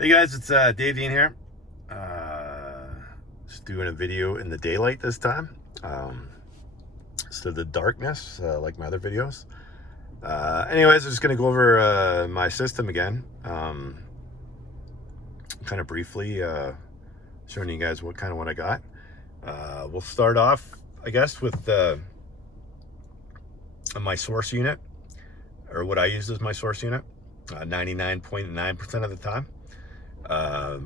Hey guys, it's Deadening here. Just doing a video in the daylight this time, instead of the darkness, like my other videos. Anyways, I'm just going to go over my system again, kind of briefly, showing you guys what I got. We'll start off, I guess, with my source unit, or what I use as my source unit, 99.9% of the time.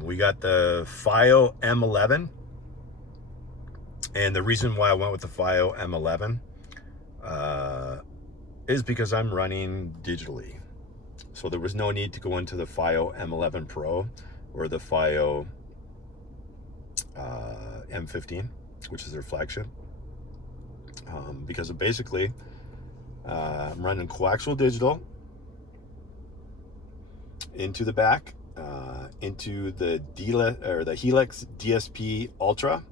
We got the Fiio M11, and the reason why I went with the Fiio M11 is because I'm running digitally, so there was no need to go into the Fiio M11 Pro or the Fiio M15, which is their flagship, because of basically I'm running coaxial digital into the back, into the Helix DSP Ultra,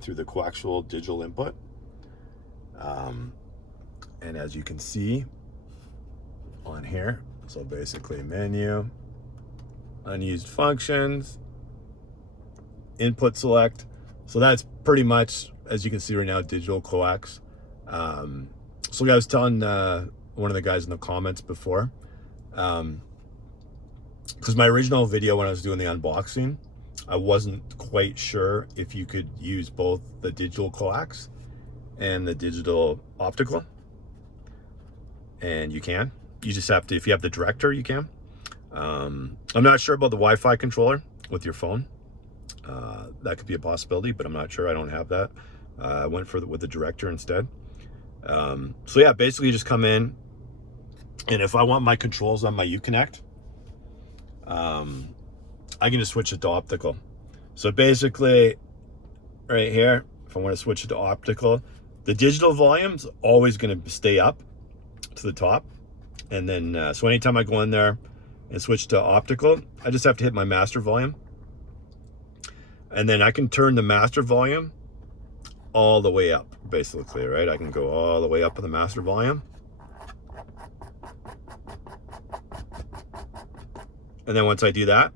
through the coaxial digital input. And as you can see on here, so basically menu, unused functions, input select. So that's pretty much, as you can see right now, digital coax. So I was telling one of the guys in the comments before, because my original video when I was doing the unboxing, I wasn't quite sure if you could use both the digital coax and the digital optical, and you can. You just have to, if you have the director, you can. I'm not sure about the Wi-Fi controller with your phone. That could be a possibility, but I'm not sure. I don't have that. I went with the director instead. So yeah, basically you just come in, and if I want my controls on my Uconnect, I can just switch it to optical. So basically right here, if I want to switch it to optical, the digital volume's always going to stay up to the top. And then, so anytime I go in there and switch to optical, I just have to hit my master volume. And then I can turn the master volume all the way up, basically, right? I can go all the way up with the master volume. And then once I do that,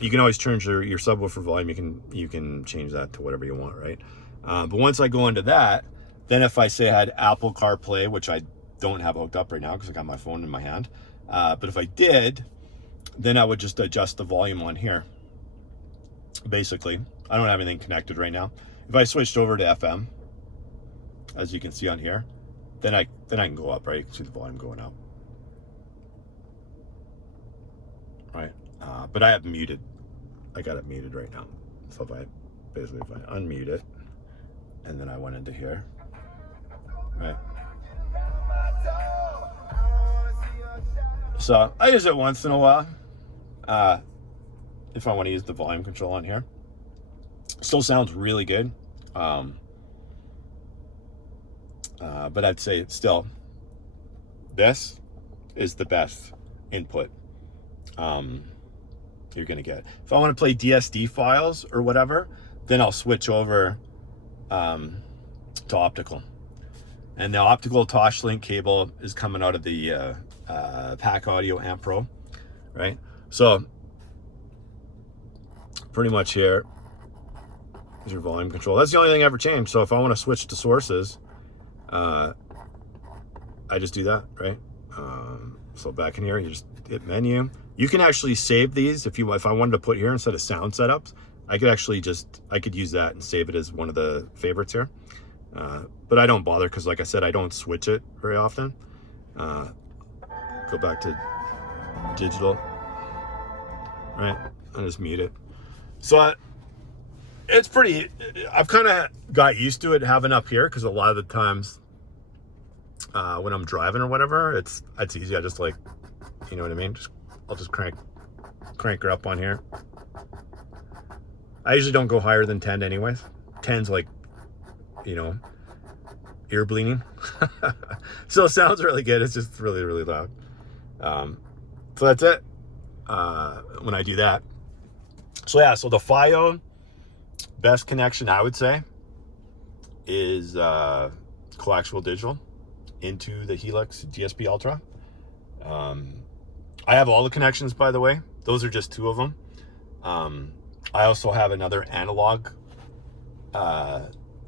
you can always change your subwoofer volume. You can change that to whatever you want, right? But once I go into that, then if I say I had Apple CarPlay, which I don't have hooked up right now because I got my phone in my hand, but if I did, then I would just adjust the volume on here. Basically, I don't have anything connected right now. If I switched over to FM, as you can see on here, then I can go up, right? You can see the volume going up, right? But I have muted. I got it muted right now. So if I unmute it, and then I went into here, right? So I use it once in a while, if I want to use the volume control on here. Still sounds really good, but I'd say it's still, this is the best input you're gonna get. If I want to play DSD files or whatever, then I'll switch over to optical. And the optical Toslink cable is coming out of the PAC Amp Pro, right? So pretty much here is your volume control. That's the only thing I ever changed. So if I want to switch to sources, I just do that, right? So back in here, you just hit menu. You can actually save these if I wanted to put here instead of sound setups. I could use that and save it as one of the favorites here. But I don't bother because, like I said, I don't switch it very often. Go back to digital, right? I just mute it. So it's pretty, I've kind of got used to it having up here, because a lot of the times when I'm driving or whatever, it's easy. I just, like, you know what I mean? I'll just crank her up on here. I usually don't go higher than 10 anyways. 10's like, you know, ear bleeding. So it sounds really good. It's just really, really loud. So that's it when I do that. So yeah, so the Fiio best connection, I would say, is coaxial digital into the Helix DSP Ultra. I have all the connections, by the way. those are just two of them. I also have another analog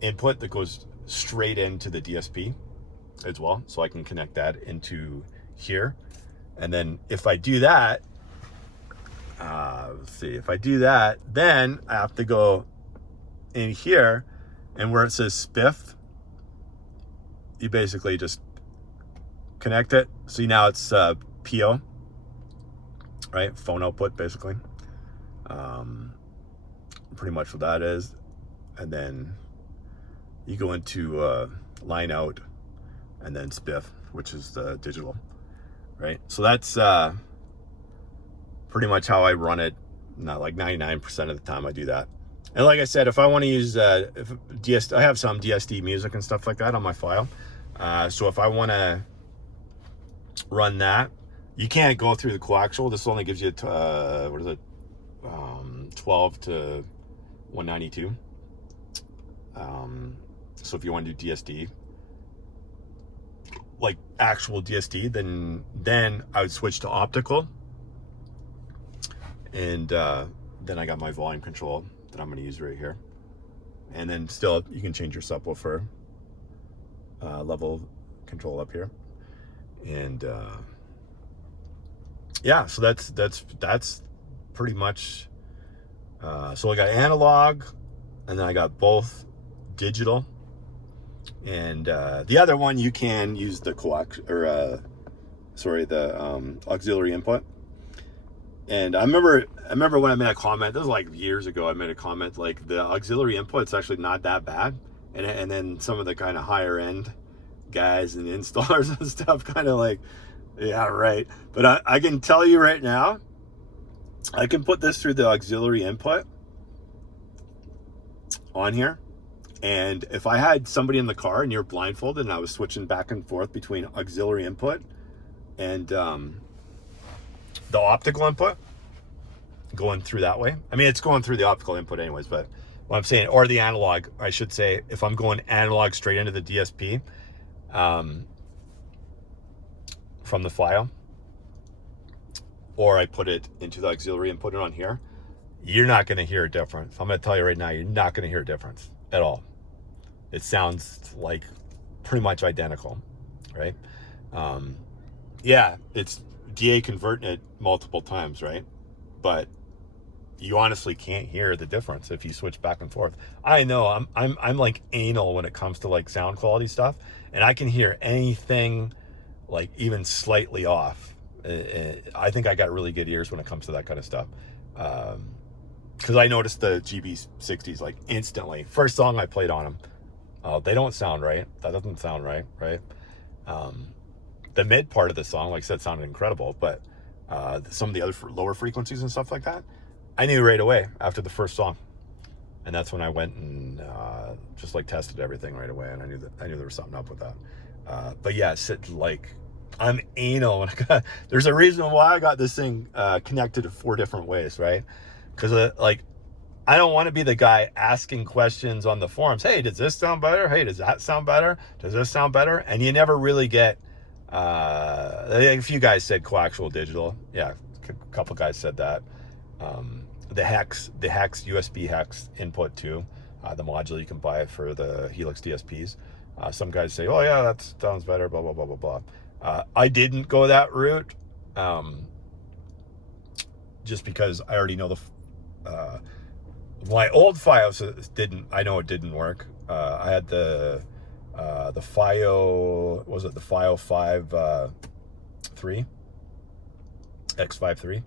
input that goes straight into the DSP as well, so I can connect that into here. And then if I do that, let's see, if I do that, then I have to go in here, and where it says spiff, you basically just connect it. See, now it's Fiio, right? Phone output, basically. Pretty much what that is. And then you go into line out, and then spiff, which is the digital, right? So that's pretty much how I run it. Not like 99% of the time I do that. And like I said, if I want to use I have some DSD music and stuff like that on my file. So if I want to run that, you can't go through the coaxial. This only gives you 12 to 192. So if you want to do DSD, like actual DSD, then I would switch to optical. And then I got my volume control that I'm going to use right here. And then still, you can change your subwoofer level control up here. And yeah, so that's pretty much. So I got analog, and then I got both digital. And the other one, you can use the coax, or the auxiliary input. And I remember when I made a comment, this was like years ago, I made a comment like the auxiliary input's actually not that bad. And then some of the kind of higher end guys and installers and stuff kind of like, yeah, right. But I can tell you right now, I can put this through the auxiliary input on here. And if I had somebody in the car and you're blindfolded and I was switching back and forth between auxiliary input and the optical input, going through that way. I mean, it's going through the optical input anyways, but what I'm saying, or the analog, I should say, if I'm going analog straight into the DSP from the file, or I put it into the auxiliary and put it on here, you're not going to hear a difference. I'm going to tell you right now, you're not going to hear a difference at all. It sounds like pretty much identical, right? Yeah, it's DA converting it multiple times, right? But you honestly can't hear the difference if you switch back and forth. I know I'm like anal when it comes to like sound quality stuff, and I can hear anything like even slightly off. I think I got really good ears when it comes to that kind of stuff. Because I noticed the GB60's like instantly. First song I played on them, they don't sound right. That doesn't sound right, right? The mid part of the song, like I said, sounded incredible, but some of the other lower frequencies and stuff like that, I knew right away after the first song. And that's when I went and just like tested everything right away, and I knew there was something up with that. But yeah, like I'm anal when there's a reason why I got this thing connected 4 different ways, right? Because like I don't want to be the guy asking questions on the forums. Hey, does this sound better? Hey, does that sound better? Does this sound better? And you never really get. A few guys said coaxial digital. Yeah, a couple guys said that. The hex USB hex input too. The module you can buy for the Helix DSPs. Some guys say, oh yeah, that sounds better, blah, blah, blah, blah, blah. I didn't go that route, just because I already know my old Fios I know it didn't work. I had the Fiio, was it the Fiio 3 X53,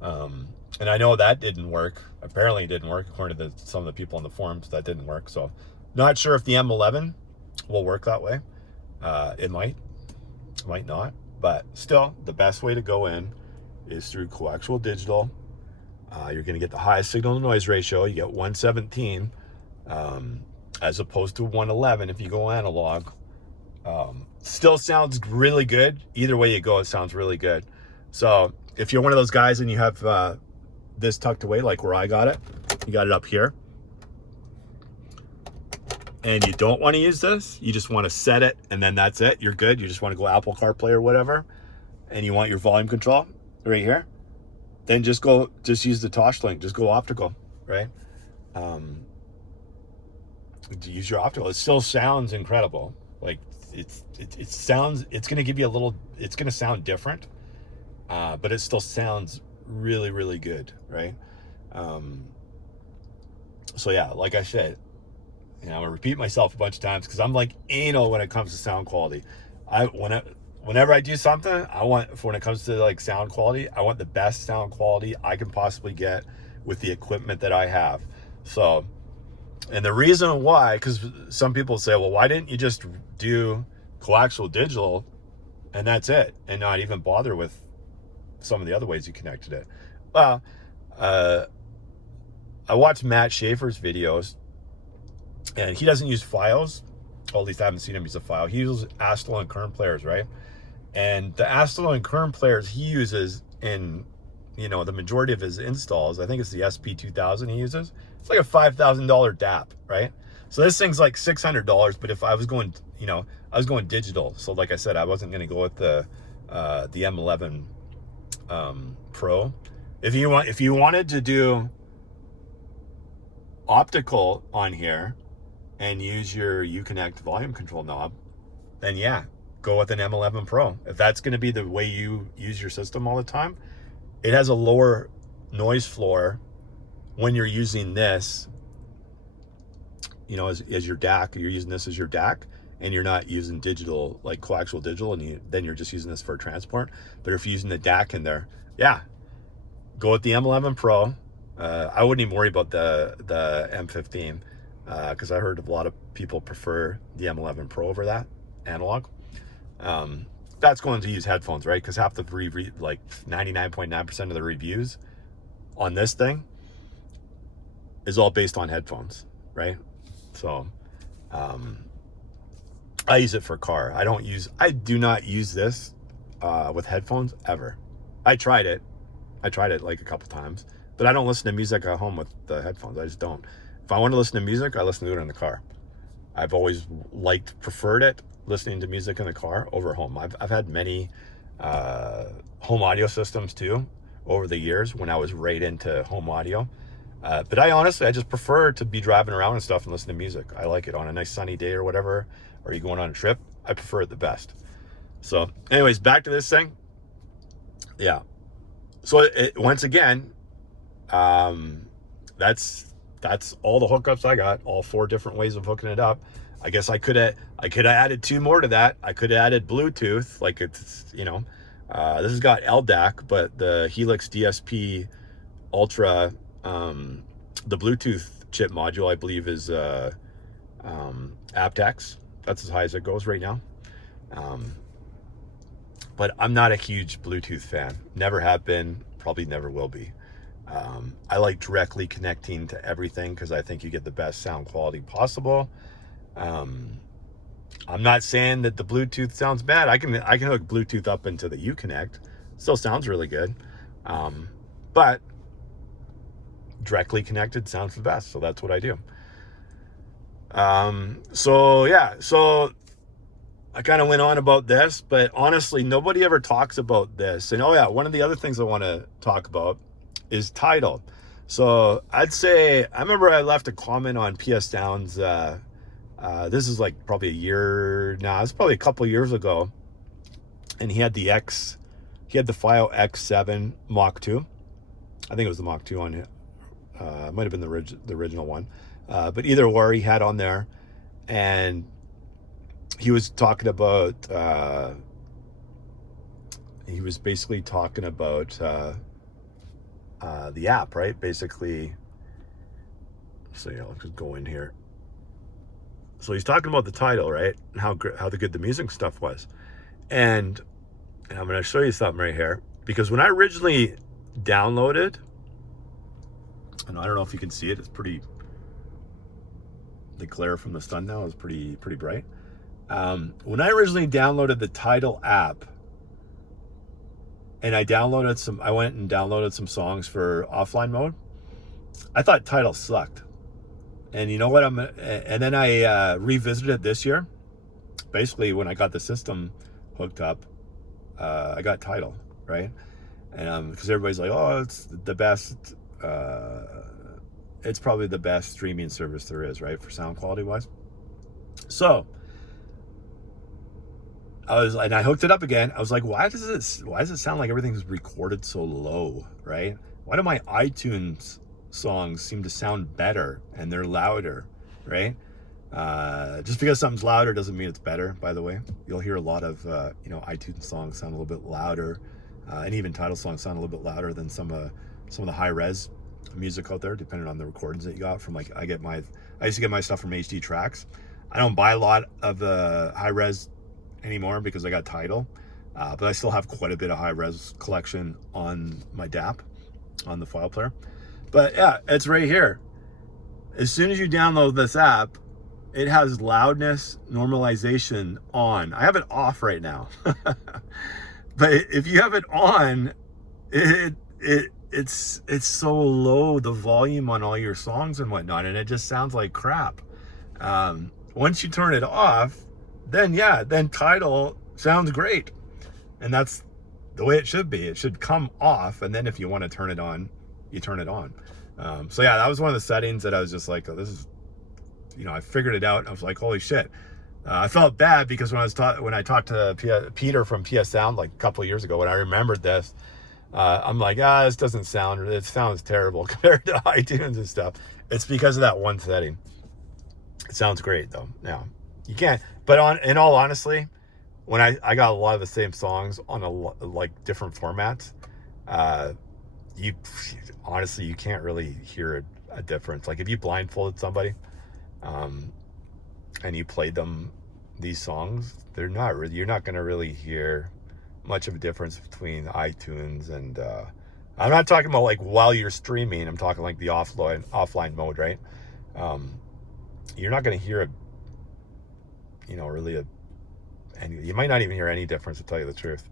and I know that didn't work. Apparently it didn't work according to some of the people on the forums. That didn't work, so not sure if the M11 will work that way. It might not, but still the best way to go in is through coaxial digital. You're going to get the highest signal to noise ratio. You get 117 as opposed to 111 if you go analog. Still sounds really good. Either way you go, it sounds really good. So if you're one of those guys and you have this tucked away like where I got it, you got it up here, and you don't want to use this, you just want to set it and then that's it, you're good. You just want to go Apple CarPlay or whatever, and you want your volume control right here, then just use the Toslink, just go optical, right? Use your optical. It still sounds incredible. Like it sounds, it's going to give you a little, it's going to sound different, but it still sounds really, really good, right? So yeah, like I said, you know, I repeat myself a bunch of times because I'm like anal when it comes to sound quality. Whenever I do something, when it comes to like sound quality, I want the best sound quality I can possibly get with the equipment that I have. So, and the reason why, because some people say, well, why didn't you just do coaxial digital and that's it, and not even bother with some of the other ways you connected it? Well, I watched Matt Schaefer's videos, and he doesn't use Fios. Or at least I haven't seen him use a Fiio. He uses Astle and Kern players, right? And the Astle and Kern players he uses in, you know, the majority of his installs, I think it's the SP2000 he uses. It's like a $5,000 DAP, right? So this thing's like $600, but if I was going, you know, I was going digital. So like I said, I wasn't going to go with the M11 Pro. If you wanted to do optical on here and use your Uconnect volume control knob, then yeah, go with an M11 Pro. If that's going to be the way you use your system all the time, it has a lower noise floor when you're using this, you know, as your DAC. You're using this as your DAC, and you're not using digital, like coaxial digital, and then you're just using this for transport. But if you're using the DAC in there, yeah, go with the M11 Pro. I wouldn't even worry about the M15, because I heard a lot of people prefer the M11 Pro over that analog. That's going to use headphones, right? Because half the like 99.9% of the reviews on this thing is all based on headphones, right? So I use it for car. I do not use this with headphones ever. I tried it like a couple times, but I don't listen to music at home with the headphones. I just don't. If I want to listen to music, I listen to it in the car. I've always preferred it, listening to music in the car over home. I've had many home audio systems too over the years when I was right into home audio. But I just prefer to be driving around and stuff and listen to music. I like it on a nice sunny day or whatever, or you going on a trip. I prefer it the best. So anyways, back to this thing. Yeah. So once again, that's all the hookups I got, all 4 different ways of hooking it up. I guess I could have added 2 more to that. I could have added Bluetooth, like it's, you know, this has got LDAC, but the Helix DSP Ultra, the Bluetooth chip module, I believe is aptX. That's as high as it goes right now. But I'm not a huge Bluetooth fan. Never have been, probably never will be. I like directly connecting to everything because I think you get the best sound quality possible. I'm not saying that the Bluetooth sounds bad. I can hook Bluetooth up into the Uconnect. Still sounds really good. But directly connected sounds the best. So that's what I do. So yeah, so I kind of went on about this, but honestly, nobody ever talks about this. And oh yeah, one of the other things I want to talk about is Tidal. So I'd say, I remember I left a comment on PS Sound's, this is like probably a year now, it's probably a couple years ago. And he had the Fiio X7 Mach 2. I think it was the Mach 2 on it. It might have been the original one. But either or, he had on there. And he was talking about, he was basically talking about the app, right? Basically, so yeah, let's just go in here. So he's talking about the Tidal, right? And how good the music stuff was. And I'm going to show you something right here, because when I originally downloaded, and I don't know if you can see it, it's pretty, the glare from the sun now is pretty bright. When I originally downloaded the Tidal app, and I went and downloaded some songs for offline mode, I thought Tidal sucked. And you know what? And then I revisited it this year. Basically, when I got the system hooked up, I got Tidal, right? And because everybody's like, oh, it's the best, it's probably the best streaming service there is, right, for sound quality wise. So I hooked it up again. I was like, why does it sound like everything's recorded so low, right? Why do my iTunes songs seem to sound better and they're louder, right? Just because something's louder doesn't mean it's better, by the way. You'll hear a lot of iTunes songs sound a little bit louder, and even title songs sound a little bit louder than some of the high res music out there, depending on the recordings that you got from. Like, I used to get my stuff from HD Tracks. I don't buy a lot of the high res anymore because I got Tidal, but I still have quite a bit of high res collection on my DAP, on the file player. But yeah, it's right here. As soon as you download this app, it has loudness normalization on. I have it off right now. But if you have it on, it's so low, the volume on all your songs and whatnot, and it just sounds like crap. Once you turn it off, then Tidal sounds great. And that's the way it should be. It should come off, and then if you want to turn it on, you turn it on. So yeah, that was one of the settings that I was just like, oh, this is, I figured it out, and I was like, holy shit. I felt bad because when I talked to Peter from PS Sound like a couple of years ago, when I remembered this, I'm like, it sounds terrible compared to iTunes and stuff. It's because of that one setting. It sounds great though. Now you can't, but in all honesty, when I got a lot of the same songs on like different formats, you can't really hear a difference. Like if you blindfolded somebody, and you played them these songs, you're not going to really hear much of a difference between iTunes and I'm not talking about like while you're streaming. I'm talking like the offline mode, right? You're not going to hear you might not even hear any difference, to tell you the truth.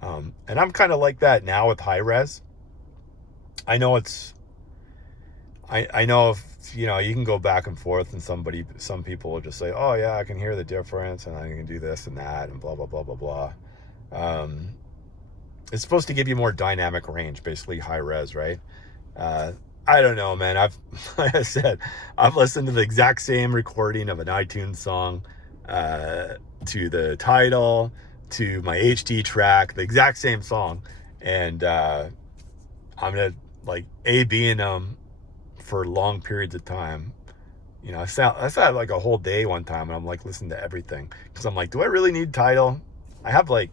And I'm kind of like that now with high res. I know I know if you can go back and forth, and some people will just say, oh yeah, I can hear the difference and I can do this and that and blah blah blah blah blah. It's supposed to give you more dynamic range, basically high res, right? I don't know, man. Like I said, I've listened to the exact same recording of an iTunes song, to the title, to my HD track, the exact same song, and I'm gonna like A/Bing them for long periods of time. I sat like a whole day one time, and I'm like listening to everything because I'm like, do I really need title? I have like,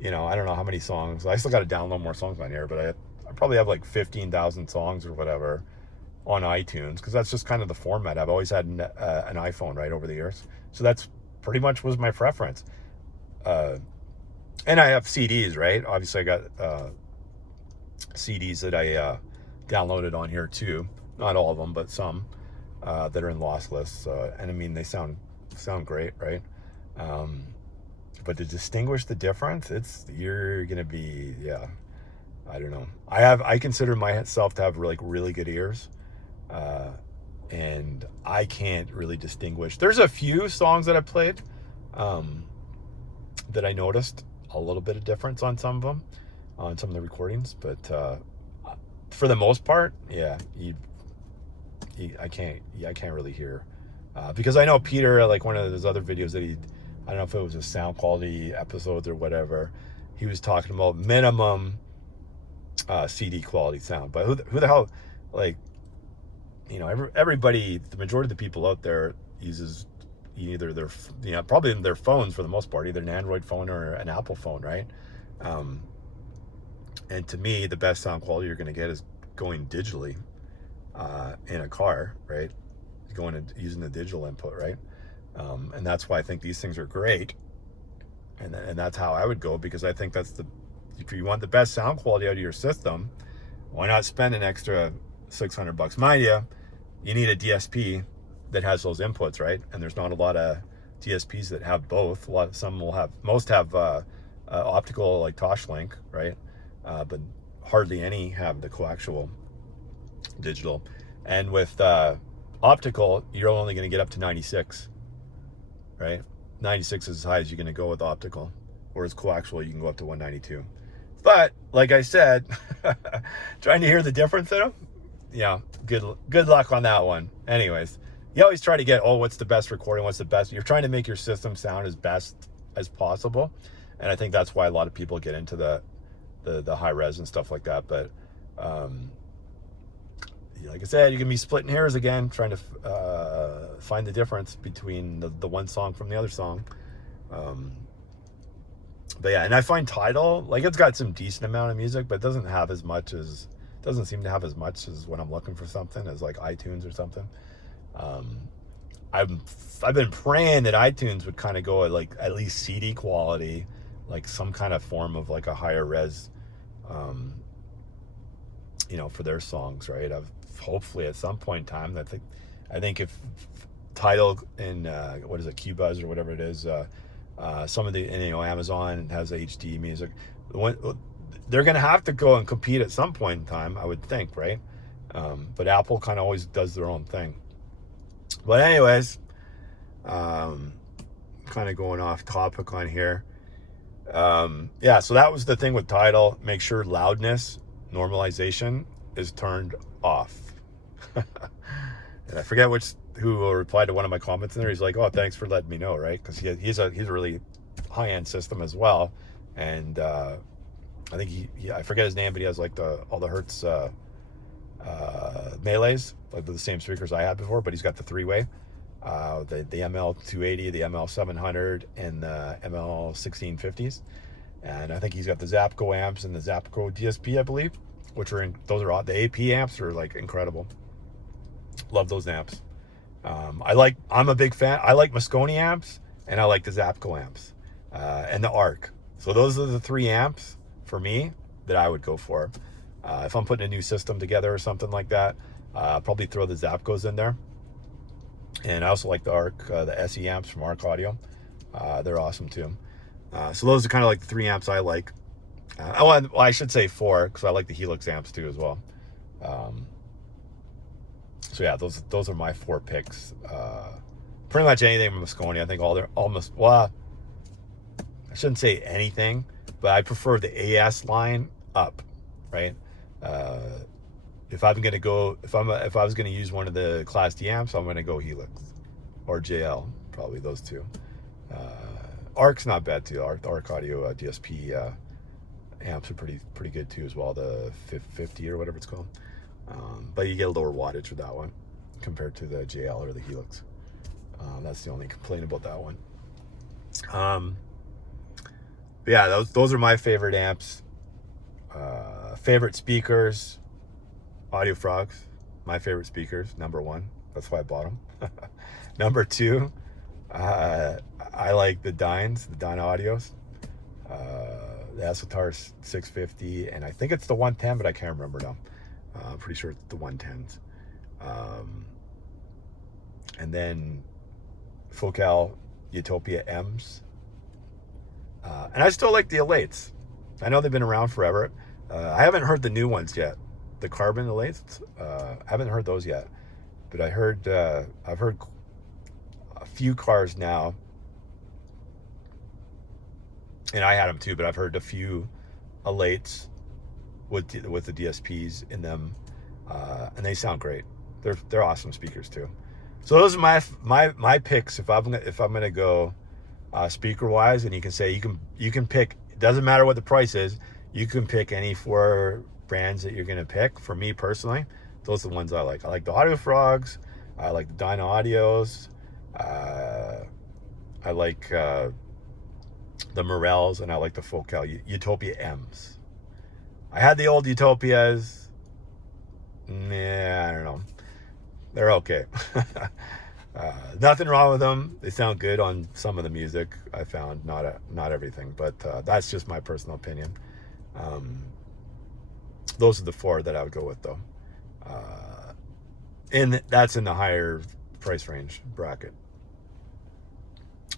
I don't know how many songs. I still got to download more songs on here, but I probably have like 15,000 songs or whatever on iTunes, because that's just kind of the format. I've always had an iPhone, right, over the years, so that's pretty much was my preference. And I have CDs, right? Obviously I got CDs that I downloaded on here too. Not all of them, but some that are in lossless. And I mean, they sound great, right? But to distinguish the difference, you're gonna be, I don't know. I consider myself to have really good ears, and I can't really distinguish. There's a few songs that I played that I noticed a little bit of difference on some of them, on some of the recordings, but for the most part, I can't really hear, because I know Peter, like one of his other videos that I don't know if it was a sound quality episodes or whatever, he was talking about minimum CD quality sound. But who the hell, like, everybody, the majority of the people out there uses either their, probably their phones for the most part, either an Android phone or an Apple phone, right? And to me, the best sound quality you're going to get is going digitally in a car, right? Going and using the digital input, right? And that's why I think these things are great, and that's how I would go, because I think if you want the best sound quality out of your system, why not spend an extra $600? Mind you need a DSP that has those inputs, right? And there's not a lot of DSPs that have both. Most have optical, like Toslink, right? But hardly any have the coaxial digital. And with optical, you're only going to get up to 96, right? 96 is as high as you're going to go with optical, whereas coaxial, you can go up to 192. But like I said, trying to hear the difference in them, yeah, good luck on that one. Anyways, you always try to get, oh, what's the best recording? What's the best? You're trying to make your system sound as best as possible. And I think that's why a lot of people get into the high res and stuff like that. But like I said, you can be splitting hairs again, trying to find the difference between the one song from the other song. But yeah, and I find Tidal, like, it's got some decent amount of music, but it doesn't seem to have as much as when I'm looking for something as like iTunes or something. I've been praying that iTunes would kind of go at least CD quality, like some kind of form of like a higher res, for their songs, right? Hopefully at some point in time, I think if Tidal and what is it, QBuzz or whatever it is, some of the, Amazon has HD music. They're going to have to go and compete at some point in time, I would think, right? But Apple kind of always does their own thing. But anyways, kind of going off topic on here. Yeah, so that was the thing with Tidal. Make sure loudness normalization is turned off. And I forget who replied to one of my comments in there. He's like, oh, thanks for letting me know, right? Because he's a really high-end system as well. And I think I forget his name, but he has like all the Hertz melees, like the same speakers I had before, but he's got the three-way, the ML280, the ML700, and the ML1650s. And I think he's got the Zapco amps and the Zapco DSP, I believe, the AP amps are like incredible. Love those amps. I'm a big fan. I like Mosconi amps, and I like the Zapco amps, and the ARC. So those are the three amps for me that I would go for. If I'm putting a new system together or something like that, probably throw the Zapcos in there. And I also like the ARC, the SE amps from ARC Audio. They're awesome too. So those are kind of like the three amps I like. I should say four, because I like the Helix amps too as well. So yeah, those are my four picks. Pretty much anything from Mosconi. I think I shouldn't say anything, but I prefer the AS line up, right? If I was gonna use one of the Class D amps, I'm gonna go Helix or JL, probably those two. ARC's not bad too. ARC Audio DSP amps are pretty good too as well. The 50 or whatever it's called. But you get a lower wattage with that one compared to the JL or the Helix. That's the only complaint about that one. But yeah, those are my favorite amps. Favorite speakers, Audio Frogs, my favorite speakers, number one. That's why I bought them. Number two, I like the Dyna Audios. The Esotar 650, and I think it's the 110, but I can't remember now. I'm pretty sure it's the 110s. And then Focal Utopia M's. And I still like the Elates. I know they've been around forever. I haven't heard the new ones yet. The Carbon Elates. I haven't heard those yet. But I've heard a few cars now. And I had them too, but I've heard a few Elates with the DSPs in them, and they sound great. They're awesome speakers too. So those are my picks if I'm gonna go speaker wise. And you can say you can pick. It doesn't matter what the price is. You can pick any four brands that you're gonna pick. For me personally, those are the ones I like. I like the Audio Frogs. I like the Dyna Audios. I like the Morels, and I like the Focal Utopia M's. I had the old Utopias. Nah, I don't know. They're okay. Nothing wrong with them. They sound good on some of the music, I found. Not everything, but that's just my personal opinion. Those are the four that I would go with, though. And that's in the higher price range bracket.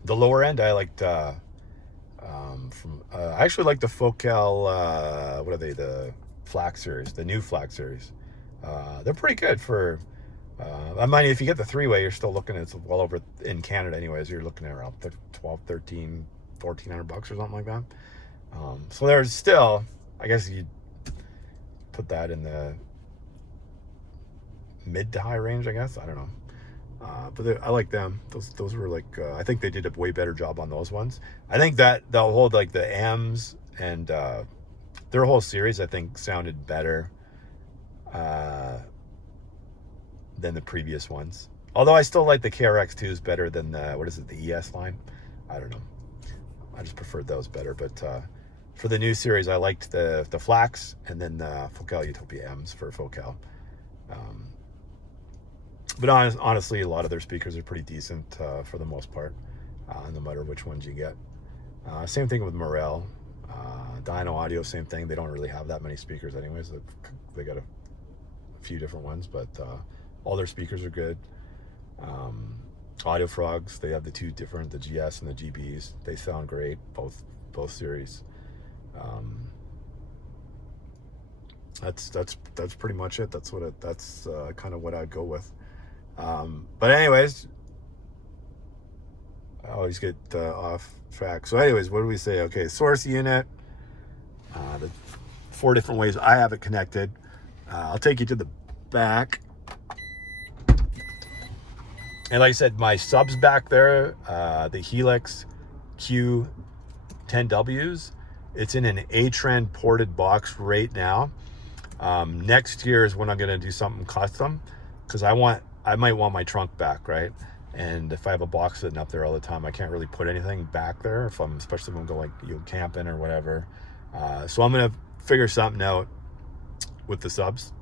The lower end, I liked... I actually like the Focal, what are they, the FLAC series, the new FLAC series. They're pretty good for, I mean, if you get the three-way, you're still looking at, it's well over, in Canada anyways, you're looking at around 12, 13, $1,400 or something like that. So there's still, I guess you'd put that in the mid to high range, I guess. I don't know. But I like them. Those were like, I think they did a way better job on those ones. I think that the whole, like the M's and their whole series, I think sounded better than the previous ones. Although I still like the KRX2s better than the, what is it, the ES line? I don't know. I just preferred those better. But for the new series, I liked the Flax and then the Focal Utopia M's for Focal. But honestly, a lot of their speakers are pretty decent for the most part, no matter which ones you get. Same thing with Morel. Dino Audio, same thing. They don't really have that many speakers anyways. They got a few different ones, but all their speakers are good. Audio Frogs, they have the two different, the GS and the GBs. They sound great, both series. That's pretty much it. That's kind of what I'd go with. But anyways, I always get off track. So anyways, what do we say? Okay, source unit, the 4 different ways I have it connected. I'll take you to the back. And like I said, my subs back there, the Helix Q10Ws, it's in an Atrenz ported box right now. Next year is when I'm going to do something custom, because I might want my trunk back, right? And if I have a box sitting up there all the time, I can't really put anything back there, especially when I'm going camping or whatever. So I'm going to figure something out with the subs.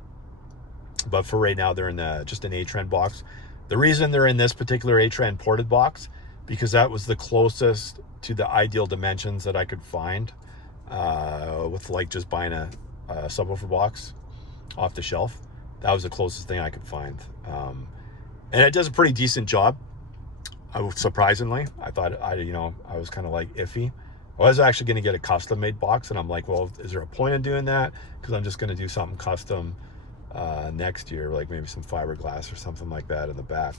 But for right now, they're in just an Atrenz box. The reason they're in this particular Atrenz ported box, because that was the closest to the ideal dimensions that I could find with like just buying a subwoofer box off the shelf. That was the closest thing I could find. And it does a pretty decent job. Surprisingly, I thought I was kind of like iffy. I was actually going to get a custom made box, and I'm like, well, is there a point in doing that? Because I'm just going to do something custom next year, like maybe some fiberglass or something like that in the back.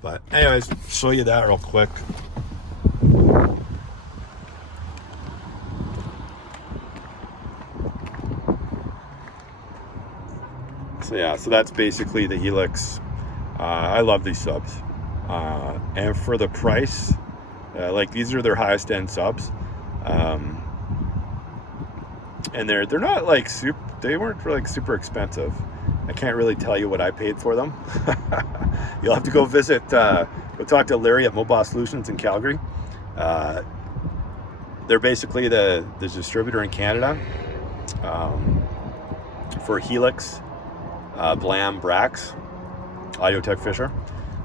But anyways, show you that real quick. So yeah, so that's basically the Helix. I love these subs, and for the price, like these are their highest end subs, and they're not like they weren't like super expensive. I can't really tell you what I paid for them. You'll have to go visit, go talk to Larry at Mobile Solutions in Calgary. They're basically the distributor in Canada for Helix, Blam, Brax, Audio-Tech, Fisher.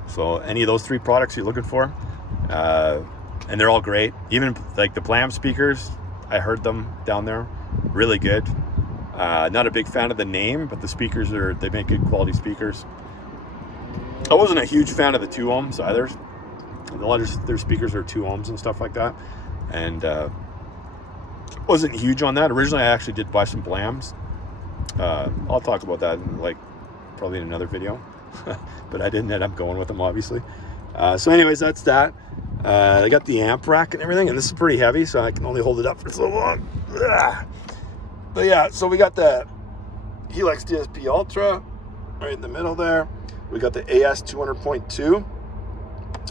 So any of those 3 products you're looking for, and they're all great. Even like the Blam speakers, I heard them down there, really good. Not a big fan of the name, but the speakers they make good quality speakers. I wasn't a huge fan of the 2 ohms either. A lot of their speakers are 2 ohms and stuff like that, and wasn't huge on that. Originally, I actually did buy some Blams. I'll talk about that in probably in another video, but I didn't end up going with them, obviously. So anyways, that's that. I got the amp rack and everything, and this is pretty heavy, so I can only hold it up for so long. But yeah, so we got the Helix DSP Ultra right in the middle there. We got the AS 200.2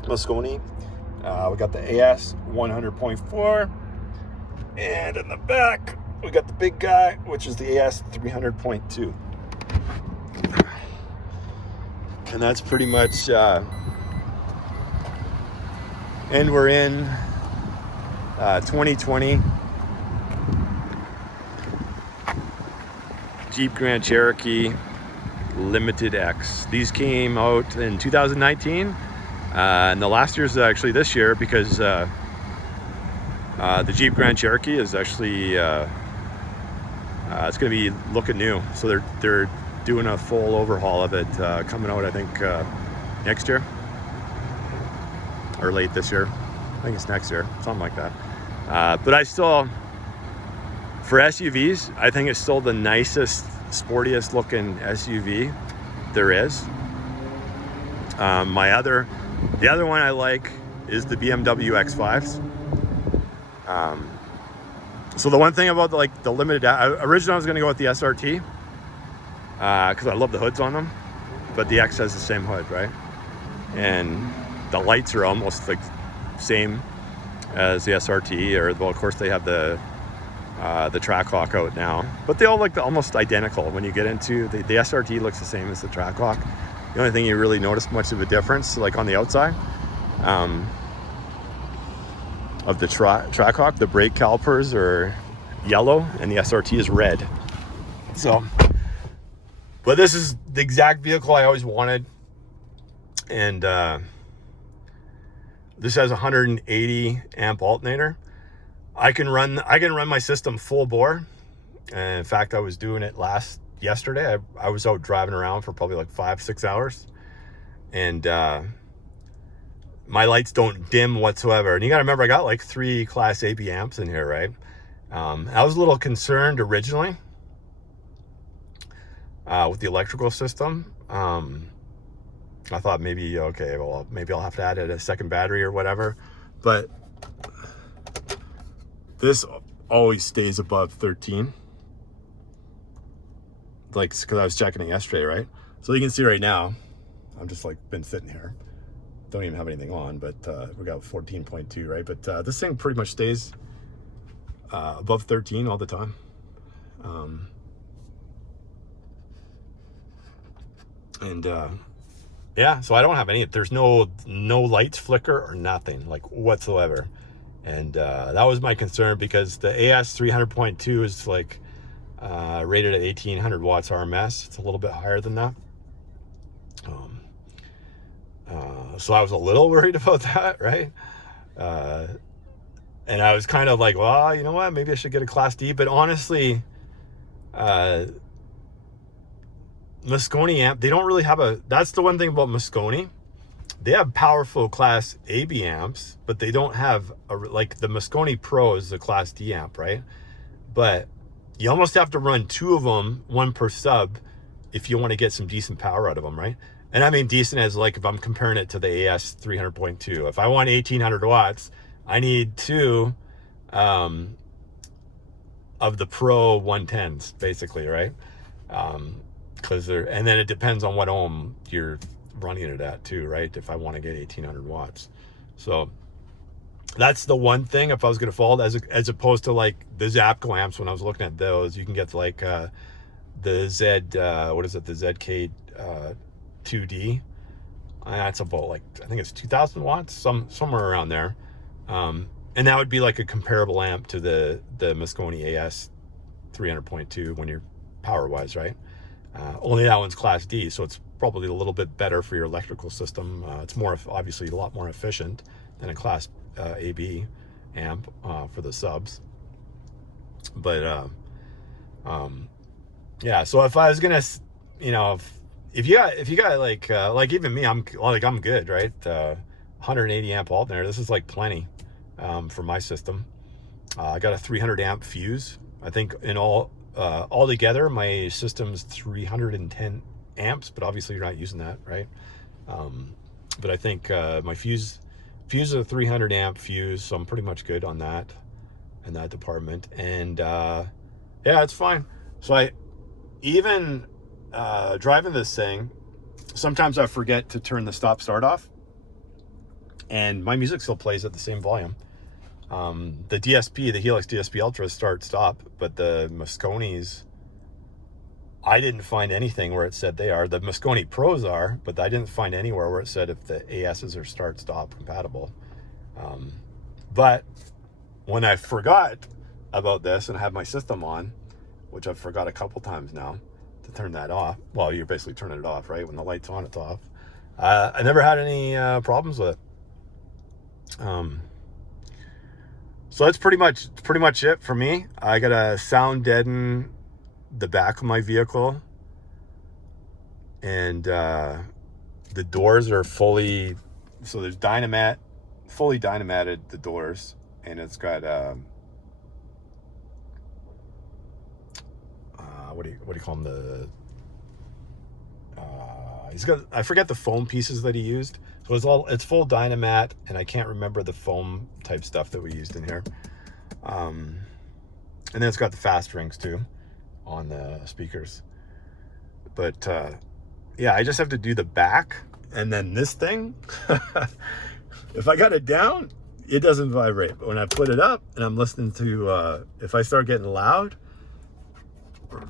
Mosconi. We got the AS 100.4, and in the back we got the big guy, which is the AS 300.2. And that's pretty much, and we're in 2020 Jeep Grand Cherokee Limited X. These came out in 2019, and the last year's actually this year, because the Jeep Grand Cherokee is actually it's going to be looking new. So they're doing a full overhaul of it, coming out I think next year or late this year. I think it's next year, something like that. But I still, for SUVs, I think it's still the nicest, sportiest looking SUV there is. The other one I like is the BMW X5s. So the one thing about like the limited, originally I was gonna go with the SRT because I love the hoods on them, but the X has the same hood, right? And the lights are almost like same as the SRT, or well, of course they have the Trackhawk out now, but they all look almost identical. When you get into the SRT looks the same as the Trackhawk. The only thing you really notice much of a difference, like on the outside of the Trackhawk, the brake calipers are yellow and the SRT is red. So, but this is the exact vehicle I always wanted, and this has a 180 amp alternator. I can run my system full bore. And in fact, I was doing it yesterday. I was out driving around for probably like 5-6 hours, and my lights don't dim whatsoever. And you gotta remember, I got like 3 Class AB amps in here, right? I was a little concerned originally with the electrical system. I thought maybe, okay, well, maybe I'll have to add a second battery or whatever, but this always stays above 13. Like, because I was checking it yesterday, right? So you can see right now, I'm just like been sitting here. Don't even have anything on, but we got 14.2, right? But this thing pretty much stays above 13 all the time. Yeah, so I don't have any, there's no lights flicker or nothing like whatsoever. And that was my concern, because the AS 300.2 is like rated at 1800 watts RMS. It's a little bit higher than that. So I was a little worried about that, right? And I was kind of like, well, you know what, maybe I should get a Class D. But honestly, Mosconi amp, they don't really have that's the one thing about Mosconi. They have powerful Class AB amps, but they don't have like the Mosconi Pro is the Class D amp, right? But you almost have to run 2 of them, 1 per sub, if you want to get some decent power out of them, right? And I mean decent as like if I'm comparing it to the AS 300.2. If I want 1800 watts, I need 2 of the Pro 110s, basically, right? And then it depends on what ohm you're running it at too, right? If I want to get 1800 watts. So that's the one thing, if I was going to fall, as opposed to like the Zapco amps, when I was looking at those, you can get like the Z, what is it? The ZK 2D. That's about like, I think it's 2000 watts, somewhere around there. And that would be like a comparable amp to the Mosconi AS 300.2 when you're power wise, right? Only that one's Class D, so it's probably a little bit better for your electrical system. It's obviously a lot more efficient than a Class AB amp for the subs. But yeah, so if I was gonna, you know, if you got like even me, I'm good, right? 180 amp alternator. This is like plenty for my system. I got a 300 amp fuse. I think in all together my system's 310 amps, but obviously you're not using that, right? But I think my fuse is a 300 amp fuse, so I'm pretty much good on that in that department. And yeah, it's fine. So I even driving this thing, sometimes I forget to turn the stop start off, and my music still plays at the same volume. The DSP, the Helix DSP Ultra, start stop, but the Mosconis, I didn't find anything where it said they are. The Mosconi Pros are, but I didn't find anywhere where it said if the ASs are start stop compatible. But when I forgot about this and had my system on, which I've forgot a couple times now, to turn that off, well, you're basically turning it off, right? When the light's on, it's off. I never had any problems with it. So that's pretty much it for me. I got to sound deaden the back of my vehicle, and the doors are fully, so there's Dynamat, fully Dynamated the doors, and it's got what do you call them, he's got, I forget the foam pieces that he used. So it's full Dynamat, and I can't remember the foam type stuff that we used in here. And then it's got the fast rings too on the speakers. But yeah, I just have to do the back, and then this thing, if I got it down, it doesn't vibrate. But when I put it up and I'm listening to, if I start getting loud,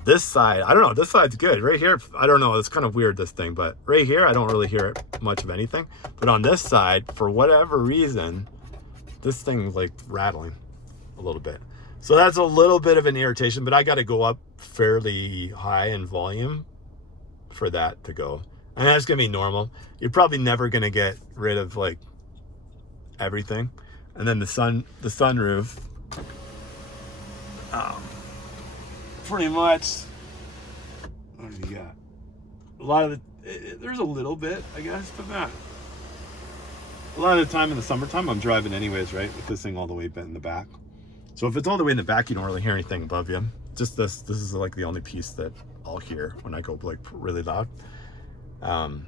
this side, I don't know, this side's good. Right here, I don't know, it's kind of weird, this thing, but right here, I don't really hear it much of anything. But on this side, for whatever reason, this thing's like rattling a little bit. So that's a little bit of an irritation, but I got to go up fairly high in volume for that to go. And that's going to be normal. You're probably never going to get rid of like everything. And then the sunroof, pretty much, what do you got? A lot of there's a little bit, I guess, to that. A lot of the time in the summertime, I'm driving anyways, right? With this thing all the way bent in the back. So if it's all the way in the back, you don't really hear anything above you. Just this is like the only piece that I'll hear when I go like really loud. And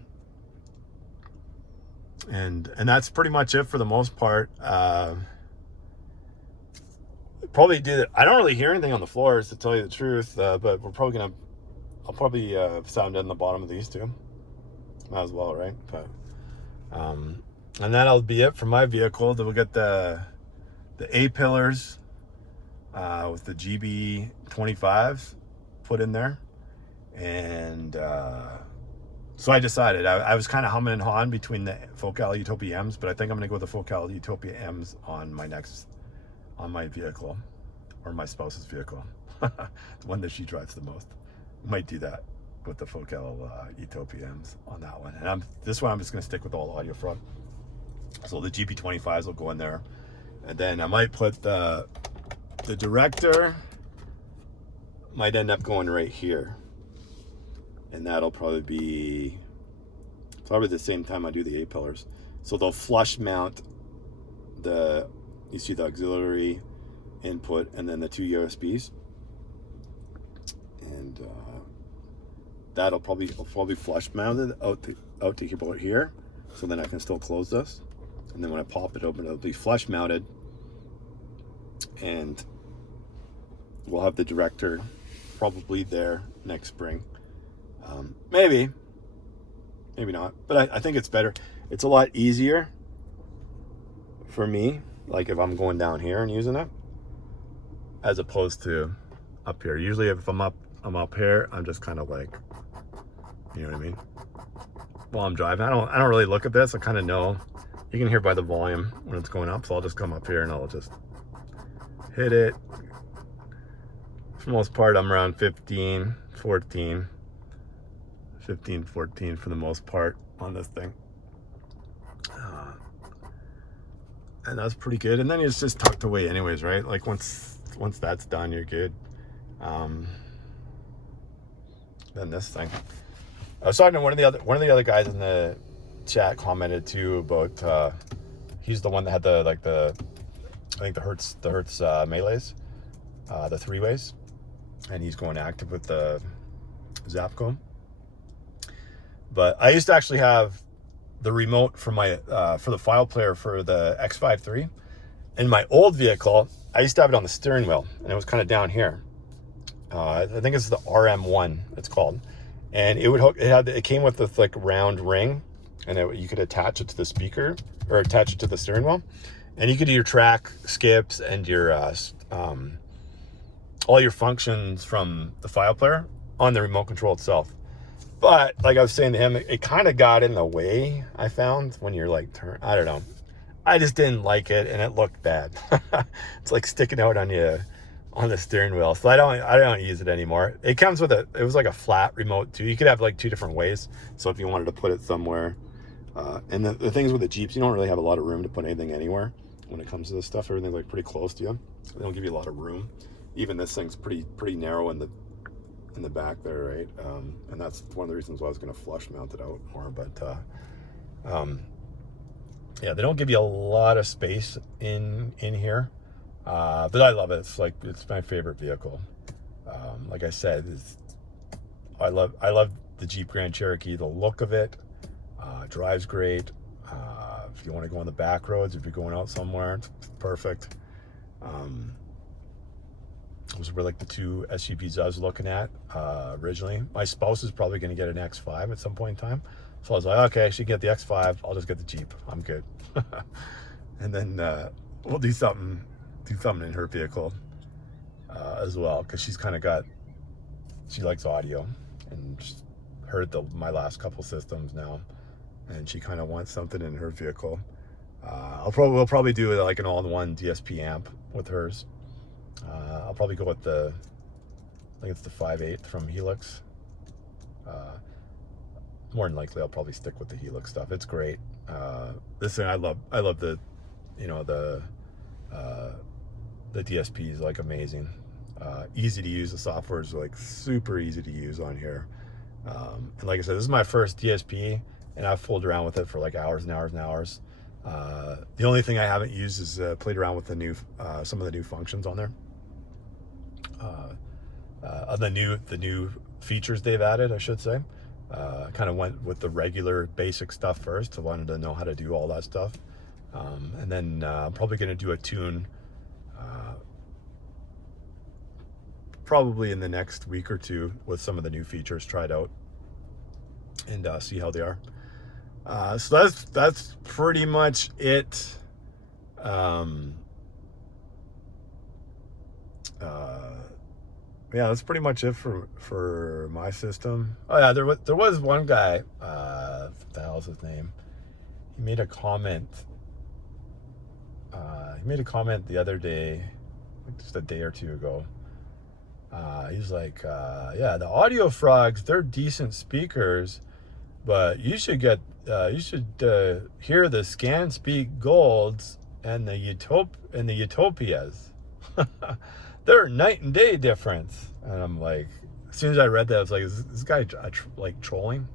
that's pretty much it for the most part. Probably do that. I don't really hear anything on the floors, to tell you the truth, but I'll probably sound in the bottom of these two. Might as well, right? But and that'll be it for my vehicle. Then we'll get the A-pillars with the GB60’s put in there. And so I decided, I was kind of humming and hawing between the Focal Utopia M's, but I think I'm going to go with the Focal Utopia M's on my vehicle, or my spouse's vehicle, the one that she drives the most. Might do that with the Focal Utopia M's on that one. And this one I'm just going to stick with all audio front. So the GB60’s will go in there, and then I might put the director might end up going right here, and that'll probably be the same time I do the A-pillars. So they'll flush mount you see the auxiliary input and then the two USBs, and that'll probably flush mounted out to about here, so then I can still close this. And then when I pop it open, it'll be flush mounted, and we'll have the director probably there next spring. Maybe not, but I think it's better. It's a lot easier for me, like if I'm going down here and using it, as opposed to up here. Usually if I'm up here, I'm just kind of like, you know what I mean, while I'm driving. I don't really look at this. I kind of know. You can hear by the volume when it's going up, so I'll just come up here and I'll just hit it. For the most part, I'm around 15, 14 for the most part on this thing. And that's pretty good. And then it's just tucked away anyways, right? Like once that's done, you're good. Then this thing. I was talking to one of the other guys in the chat commented too about he's the one that had the Hertz melees, the 3-ways, and he's going active with the Zapcom. But I used to actually have the remote for my for the file player for the X5 III. In my old vehicle, I used to have it on the steering wheel, and it was kind of down here. I think it's the RM1 it's called, and it came with this like round ring, and you could attach it to the speaker or attach it to the steering wheel, and you could do your track skips and your all your functions from the file player on the remote control itself. But like I was saying to him, it kind of got in the way, I found, when you're like I don't know, I just didn't like it, and it looked bad. It's like sticking out on you on the steering wheel, so I don't use it anymore. It comes with it was like a flat remote too. You could have like 2 different ways, so if you wanted to put it somewhere, and the things with the Jeeps, you don't really have a lot of room to put anything anywhere when it comes to this stuff. Everything's like pretty close to you. They don't give you a lot of room. Even this thing's pretty narrow in the back there, right? And that's one of the reasons why I was going to flush mount it out more. But yeah, they don't give you a lot of space in here, but I love it. It's my favorite vehicle. Like I said, I love the Jeep Grand Cherokee. The look of it, drives great. If you want to go on the back roads, if you're going out somewhere, it's perfect. Those were like the two SUVs I was looking at originally. My spouse is probably going to get an X5 at some point in time. So I was like, okay, she can get the X5. I'll just get the Jeep. I'm good. And then we'll do something in her vehicle as well, because she's kind of she likes audio, and she's heard my last couple systems now, and she kind of wants something in her vehicle. We'll probably do like an all-in-one DSP amp with hers. I'll probably go with I think it's the 5.8 from Helix. More than likely, I'll probably stick with the Helix stuff. It's great. This thing, I love the, the DSP is like amazing. Easy to use. The software is like super easy to use on here. And like I said, this is my first DSP, and I've fooled around with it for like hours and hours and hours. The only thing I haven't used is played around with some of the new functions on there. The new features they've added, I should say. Kind of went with the regular basic stuff first. I wanted to know how to do all that stuff. And then I'm probably going to do a tune probably in the next week or two with some of the new features tried out, and see how they are. So that's pretty much it. Yeah, that's pretty much it for my system. Oh yeah, there was one guy. What the hell's his name? He made a comment. He made a comment the other day, just a day or two ago. He's like, yeah, the Audio Frogs, they're decent speakers, but you should hear the Scan Speak Golds and the Utopias. They're night and day difference. And I'm like, as soon as I read that, I was like, is this guy like trolling?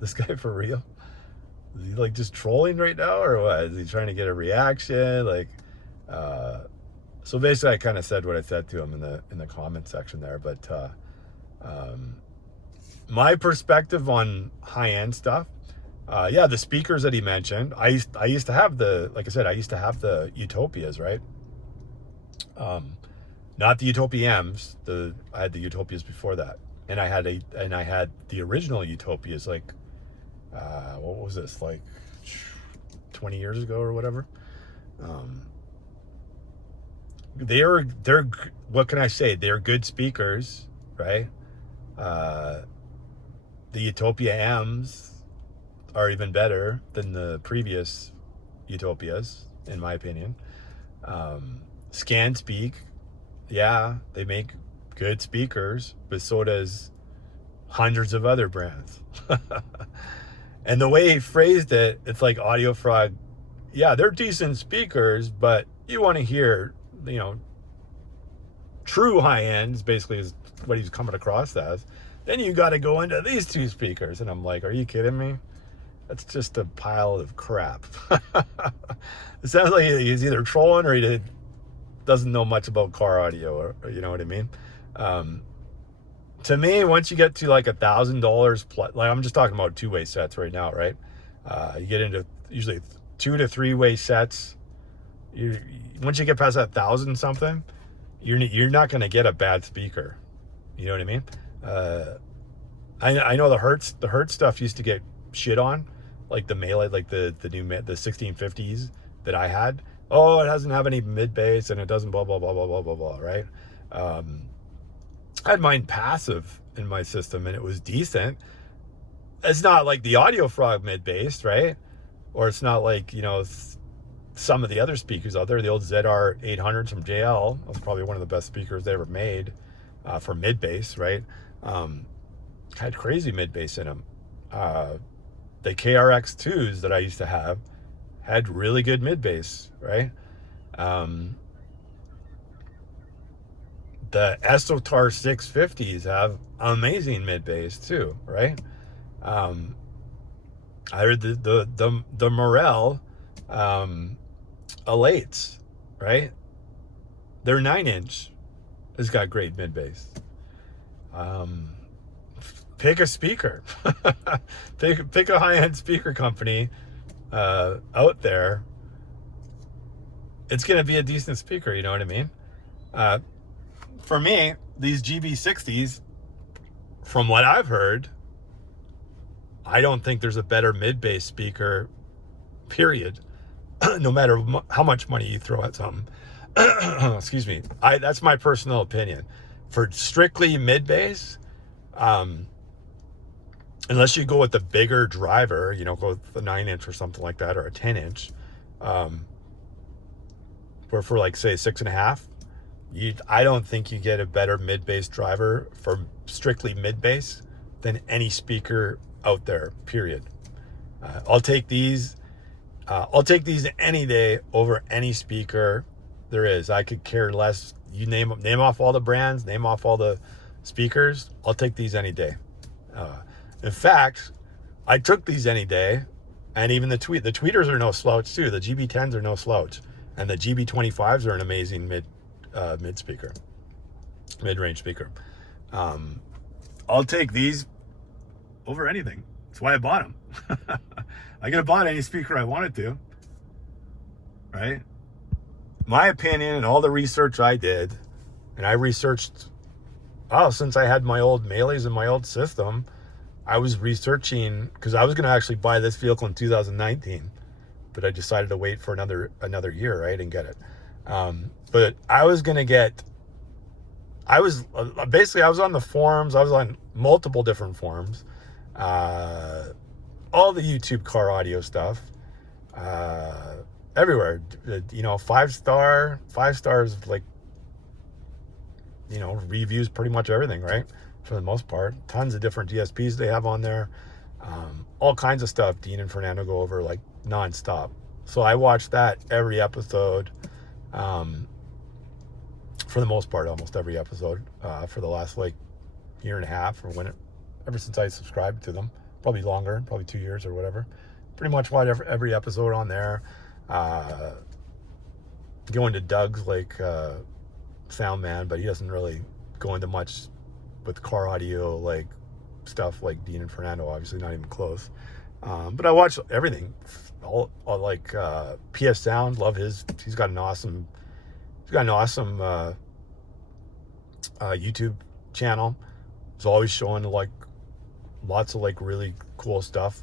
This guy for real? Is he like just trolling right now, or what? Is he trying to get a reaction? Like, so basically I kind of said what I said to him in the comment section there. But my perspective on high-end stuff, yeah, the speakers that he mentioned, I used to have like I said, I used to have the Utopias, right? Not the Utopia M's. I had the Utopias before that, and I had the original Utopias, like what was this, like 20 years ago or whatever. They're what can I say? They're good speakers, right? The Utopia M's are even better than the previous Utopias, in my opinion. Scan Speak, yeah, they make good speakers, but so does hundreds of other brands. And the way he phrased it, it's like Audio Frog, yeah, they're decent speakers, but you want to hear, true high ends, basically is what he's coming across as. Then you got to go into these two speakers. And I'm like, are you kidding me? That's just a pile of crap. It sounds like he's either trolling or he doesn't know much about car audio, or you know what I mean? To me, once you get to like $1,000 plus, like I'm just talking about two-way sets right now, right? You get into usually 2 to 3-way sets. Once you get past that 1,000 something, you're not going to get a bad speaker. You know what I mean? I know the Hertz stuff used to get shit on, like the Melee, like the 1650s that I had. Oh, it doesn't have any mid bass and it doesn't blah blah blah blah blah blah blah, right? I had mine passive in my system and it was decent. It's not like the Audio Frog mid bass, right? Or it's not like, some of the other speakers out there. The old ZR 800s from JL, that was probably one of the best speakers they ever made for mid bass, right? Had crazy mid bass in them. The KRX2s that I used to have had really good mid bass, right? The Esotar 650s have amazing mid bass too, right? I heard the Morel Elates, right? Their 9-inch has got great mid bass. Pick a speaker. pick a high-end speaker company out there. It's gonna be a decent speaker, you know what I mean? for me, these GB60's, from what I've heard, I don't think there's a better mid-bass speaker, period, no matter how much money you throw at something. Excuse me. That's my personal opinion. For strictly mid-bass, unless you go with the bigger driver, you know, go with the 9-inch or something like that, or a 10-inch, where for like, say, 6.5, I don't think you get a better mid-bass driver for strictly mid-bass than any speaker out there, period. I'll take these any day over any speaker there is. I could care less. You name off all the brands, name off all the speakers. I'll take these any day. In fact, I took these any day, and even the tweeters are no slouch too. The GB10s are no slouch, and the GB25s are an amazing mid-range speaker. I'll take these over anything. That's why I bought them. I could have bought any speaker I wanted to, right? My opinion and all the research I did, and I researched, since I had my old Melees and my old system, I was researching, because I was going to actually buy this vehicle in 2019, but I decided to wait for another year, right, and get it. But I was on the forums. I was on multiple different forums, all the YouTube car audio stuff, everywhere, you know, 5 stars, like, you know, reviews pretty much everything, right? For the most part, tons of different DSPs they have on there, all kinds of stuff. Dean and Fernando go over like nonstop. So I watched that every episode, for the most part, almost every episode, for the last like year and a half, or ever since I subscribed to them, probably longer, probably 2 years or whatever. Pretty much watch every episode on there. Go into Doug's like sound man, but he doesn't really go into much with car audio like stuff like Dean and Fernando, obviously not even close. But I watch everything, all like PS Sound. Love he's got an awesome YouTube channel. He's always showing like lots of like really cool stuff.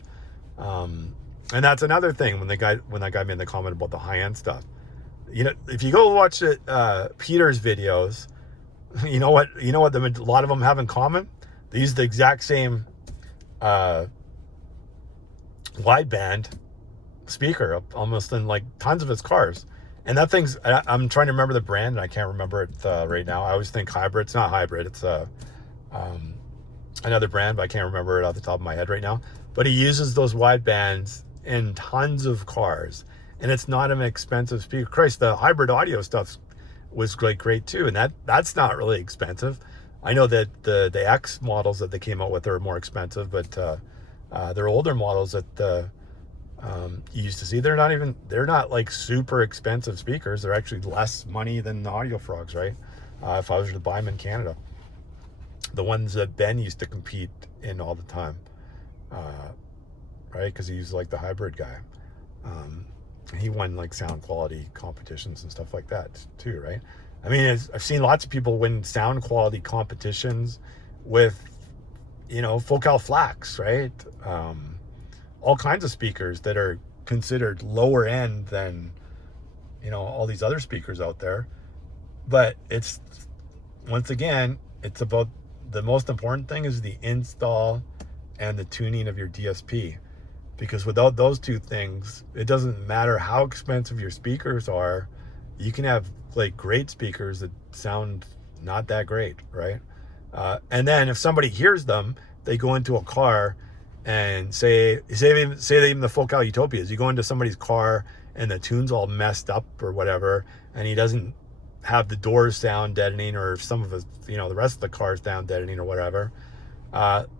And that's another thing when that guy made the comment about the high-end stuff. You know, if you go watch Peter's videos, you know what a lot of them have in common? They use the exact same wideband speaker almost in like tons of his cars. And that thing's, I'm trying to remember the brand and I can't remember it right now. I always think hybrid. It's not hybrid. It's another brand, but I can't remember it off the top of my head right now. But he uses those widebands in tons of cars, and it's not an expensive speaker. Christ, the hybrid audio stuff was great too, and that's not really expensive. I know that the X models that they came out with are more expensive, but they're older models that you used to see. They're not like super expensive speakers. They're actually less money than the Audio Frogs, right? If I was to buy them in Canada, the ones that Ben used to compete in all the time, right? Because he's like the hybrid guy. He won like sound quality competitions and stuff like that too, right? I mean, I've seen lots of people win sound quality competitions with, you know, Focal Flax, right? All kinds of speakers that are considered lower end than, you know, all these other speakers out there. But it's, once again, it's about, the most important thing is the install and the tuning of your DSP. Because without those two things, it doesn't matter how expensive your speakers are. You can have like great speakers that sound not that great, right? And then if somebody hears them, they go into a car and say even the Focal Utopias, you go into somebody's car and the tune's all messed up or whatever, and he doesn't have the doors sound deadening, or some of his, you know, the rest of the car's sound deadening or whatever,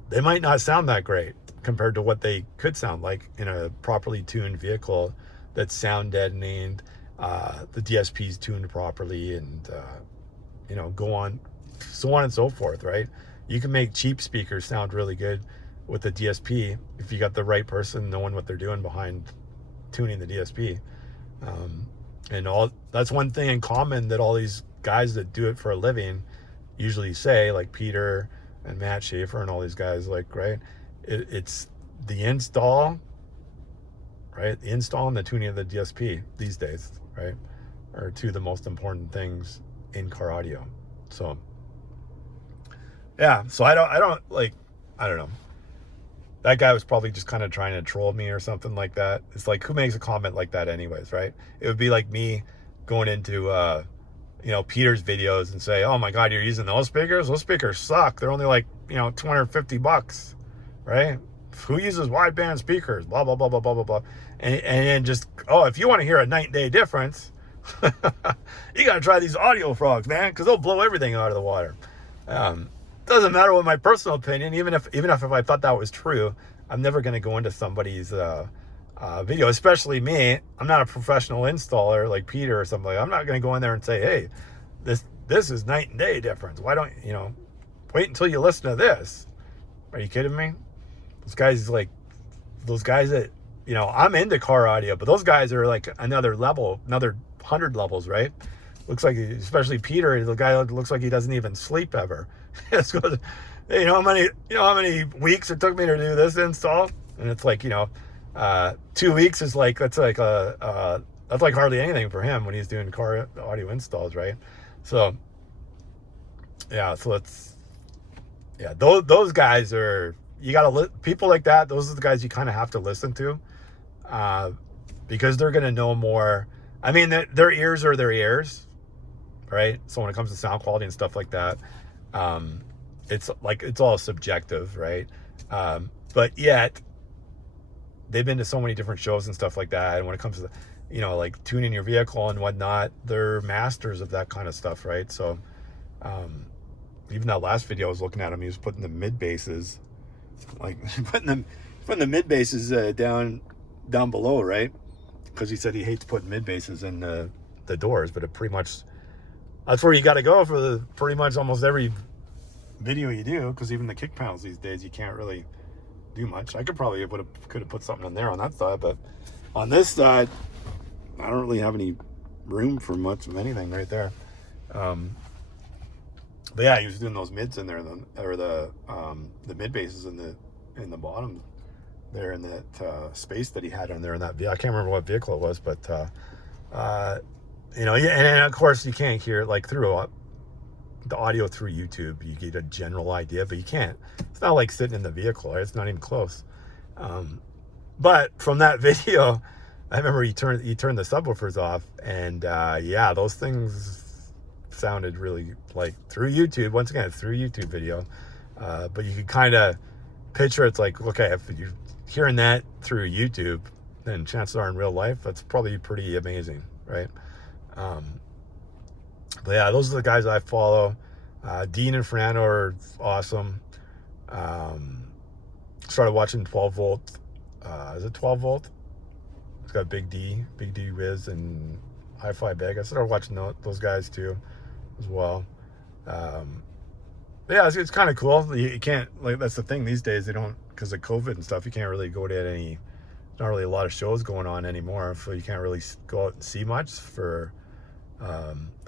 they might not sound that great compared to what they could sound like in a properly tuned vehicle that's sound deadening, the DSP's tuned properly, and you know, so on and so forth, right? You can make cheap speakers sound really good with the DSP if you got the right person knowing what they're doing behind tuning the DSP. And all that's one thing in common that all these guys that do it for a living usually say, like Peter and Matt Schaefer and all these guys, like, right, it's the install, right, the install and the tuning of the DSP these days, right, are two of the most important things in car audio. So yeah, so I don't know. That guy was probably just kind of trying to troll me or something like that. It's like, who makes a comment like that anyways, right? It would be like me going into Peter's videos and say, oh my God, you're using those speakers? Those speakers suck. They're only like, $250, right? Who uses wideband speakers? Blah, blah, blah, blah, blah, blah, blah. And then just, if you want to hear a night and day difference, you got to try these audio frogs, man, because they'll blow everything out of the water. Doesn't matter what my personal opinion, even if I thought that was true, I'm never going to go into somebody's video, especially me. I'm not a professional installer like Peter or something. I'm not going to go in there and say, hey, this is night and day difference. Why don't wait until you listen to this? Are you kidding me? Those guys that I'm into car audio, but those guys are like another level, another 100 levels, right? Looks like, especially Peter, the guy looks like he doesn't even sleep ever. So, how many weeks it took me to do this install? And it's like, 2 weeks is like, that's like hardly anything for him when he's doing car audio installs, right? So yeah, those guys are, people like that, those are the guys you kind of have to listen to, because they're going to know more. I mean, their ears are their ears, right? So when it comes to sound quality and stuff like that, it's all subjective, right? But yet they've been to so many different shows and stuff like that. And when it comes to, like tuning your vehicle and whatnot, they're masters of that kind of stuff, right? So, even that last video I was looking at him, he was putting the mid basses, like putting the mid basses down below, right? Because he said he hates putting mid basses in the doors, but it pretty much, that's where you got to go for pretty much almost every video you do, because even the kick panels these days, you can't really do much. I could have put something in there on that side, but on this side, I don't really have any room for much of anything right there. But yeah, he was doing those mids in there, or the mid basses in the bottom there, in that space that he had on there in that vehicle. I can't remember what vehicle it was, but and of course you can't hear like through the audio through YouTube. You get a general idea, but you can't. It's not like sitting in the vehicle, right? It's not even close. But from that video, I remember he turned the subwoofers off, and those things sounded really like through YouTube. Once again, through YouTube video, but you could kind of picture, it's like, okay, if you're hearing that through YouTube, then chances are in real life that's probably pretty amazing, right? But yeah, those are the guys I follow. Dean and Fernando are awesome. Started watching 12 volt. Is it 12 volt? It's got Big D Wiz and Hi-Fi Bag. I started watching those guys too, as well. Yeah, it's kind of cool. You can't, like, that's the thing these days. They don't, because of COVID and stuff, you can't really go to any. There's not really a lot of shows going on anymore, so you can't really go out and see much for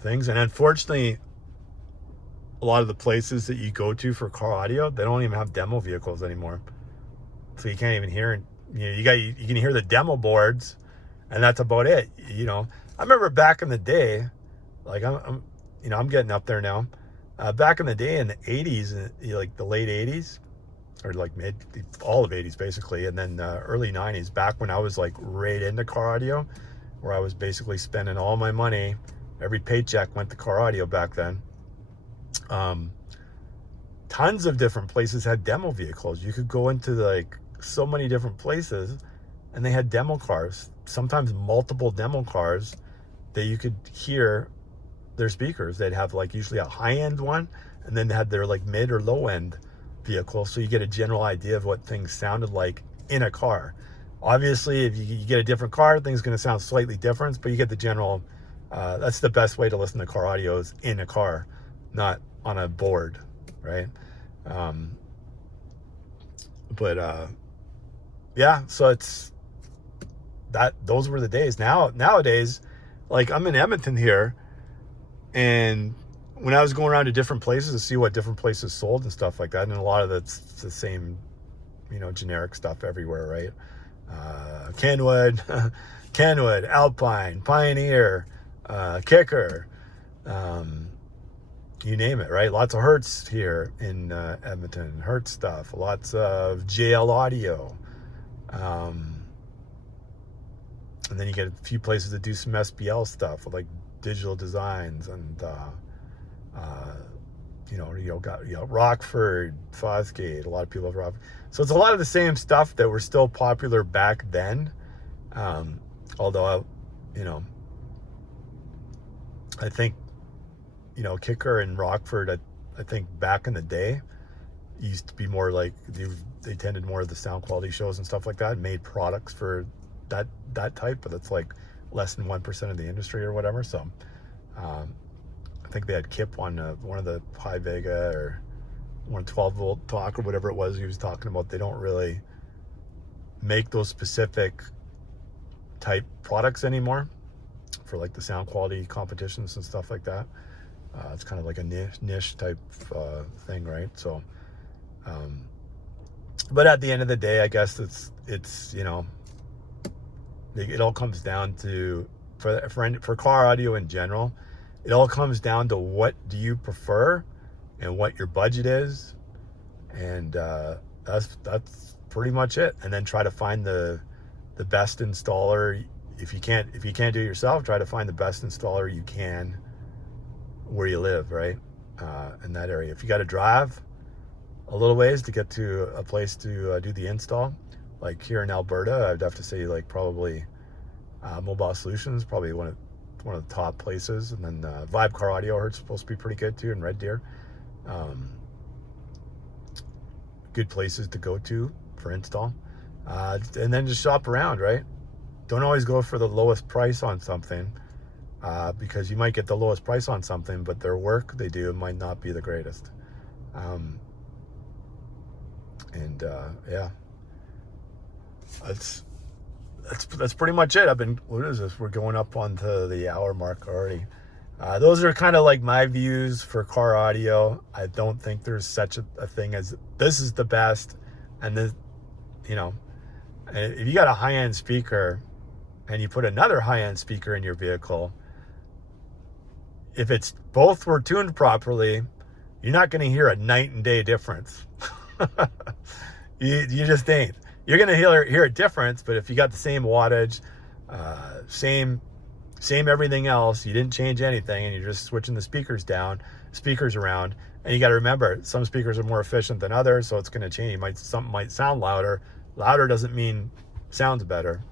things. And unfortunately, a lot of the places that you go to for car audio, they don't even have demo vehicles anymore, so you can't even hear. You can hear the demo boards, and that's about it. I remember back in the day, like I'm getting up there now. Back in the day in the 80s, like the late 80s, or like all of 80s basically, and then early 90s, back when I was like right into car audio, where I was basically spending all my money. Every paycheck went to car audio back then. Tons of different places had demo vehicles. You could go into like so many different places, and they had demo cars, sometimes multiple demo cars that you could hear their speakers. They'd have like usually a high-end one, and then they had their like mid or low-end vehicle, so you get a general idea of what things sounded like in a car. Obviously, if you get a different car, things are going to sound slightly different, but you get the general. That's the best way to listen to car audios, in a car, not on a board, right? Yeah, so it's that. Those were the days. Nowadays, like I'm in Edmonton here, and when I was going around to different places to see what different places sold and stuff like that, and a lot of it's the same, generic stuff everywhere, right? Kenwood, Kenwood, Alpine, Pioneer, Kicker, you name it, right? Lots of Hertz here in Edmonton, Hertz stuff, lots of JL Audio. And then you get a few places that do some SBL stuff with like digital designs and, got Rockford, Fosgate, a lot of people have Rockford. So it's a lot of the same stuff that were still popular back then. Although, I think, Kicker and Rockford, I think back in the day, used to be more like, they attended more of the sound quality shows and stuff like that, and made products for that type, but it's like less than 1% of the industry or whatever. So, I think they had Kip on one of the High Vega or one 12-volt talk or whatever it was he was talking about. They don't really make those specific type products anymore for like the sound quality competitions and stuff like that. It's kind of like a niche type thing, right? So, but at the end of the day, I guess it's it all comes down to, for car audio in general, it all comes down to what do you prefer and what your budget is, and that's pretty much it. And then try to find the best installer. If you can't do it yourself, try to find the best installer you can where you live, right? In that area. If you got to drive a little ways to get to a place to do the install, like here in Alberta, I'd have to say like probably Mobile Solutions, probably one of the top places. And then Vibe Car Audio, I heard, supposed to be pretty good too in Red Deer. Good places to go to for install. And then just shop around, right? Don't always go for the lowest price on something, because you might get the lowest price on something, but their work they do might not be the greatest. Yeah, that's pretty much it. What is this? We're going up onto the hour mark already. Those are kind of like my views for car audio. I don't think there's such a thing as this is the best, and this, if you got a high-end speaker and you put another high-end speaker in your vehicle, if it's both were tuned properly, you're not going to hear a night and day difference. you just ain't. You're going to hear a difference, but if you got the same wattage, same everything else, you didn't change anything, and you're just switching the speakers around, and you got to remember, some speakers are more efficient than others, so it's going to change. Something might sound louder. Louder doesn't mean sounds better,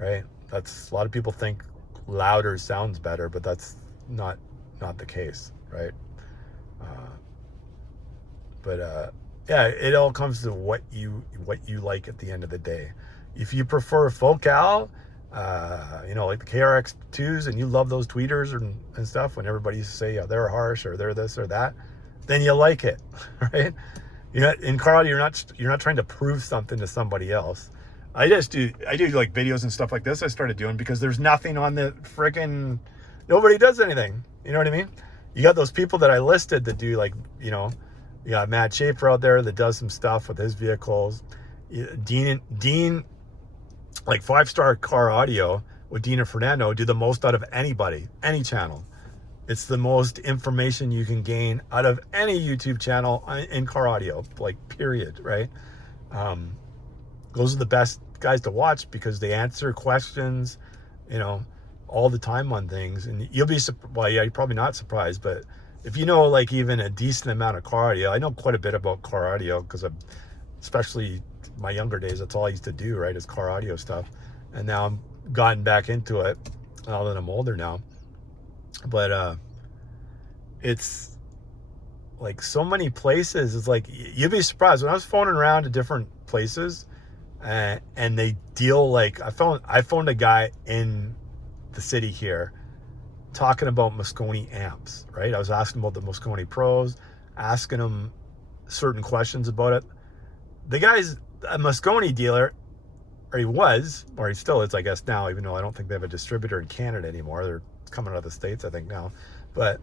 right? A lot of people think louder sounds better, but that's not the case, right? Yeah, it all comes to what you like at the end of the day. If you prefer Focal, like the KRX2s, and you love those tweeters and stuff, when everybody used to say, they're harsh or they're this or that, then you like it, right? In car audio, you're not trying to prove something to somebody else. I do like videos and stuff like this I started doing because there's nothing on the freaking, nobody does anything. You know what I mean? You got those people that I listed that do like, you got Matt Schaefer out there that does some stuff with his vehicles. Dean, like 5-star car audio with Dean and Fernando do the most out of anybody, any channel. It's the most information you can gain out of any YouTube channel in car audio, like period, right? Those are the best guys to watch because they answer questions, all the time on things. And you'll be, you're probably not surprised, but if you know like even a decent amount of car audio, I know quite a bit about car audio because especially my younger days, that's all I used to do, right, is car audio stuff. And now I'm gotten back into it now that I'm older now. But it's like so many places. It's like you'd be surprised when I was phoning around to different places, and they deal like I phoned a guy in the city here talking about Mosconi amps, right? I was asking about the Mosconi Pros, asking him certain questions about it. The guy's a Mosconi dealer, or he still is, I guess now, even though I don't think they have a distributor in Canada anymore. They're coming out of the States, I think now. But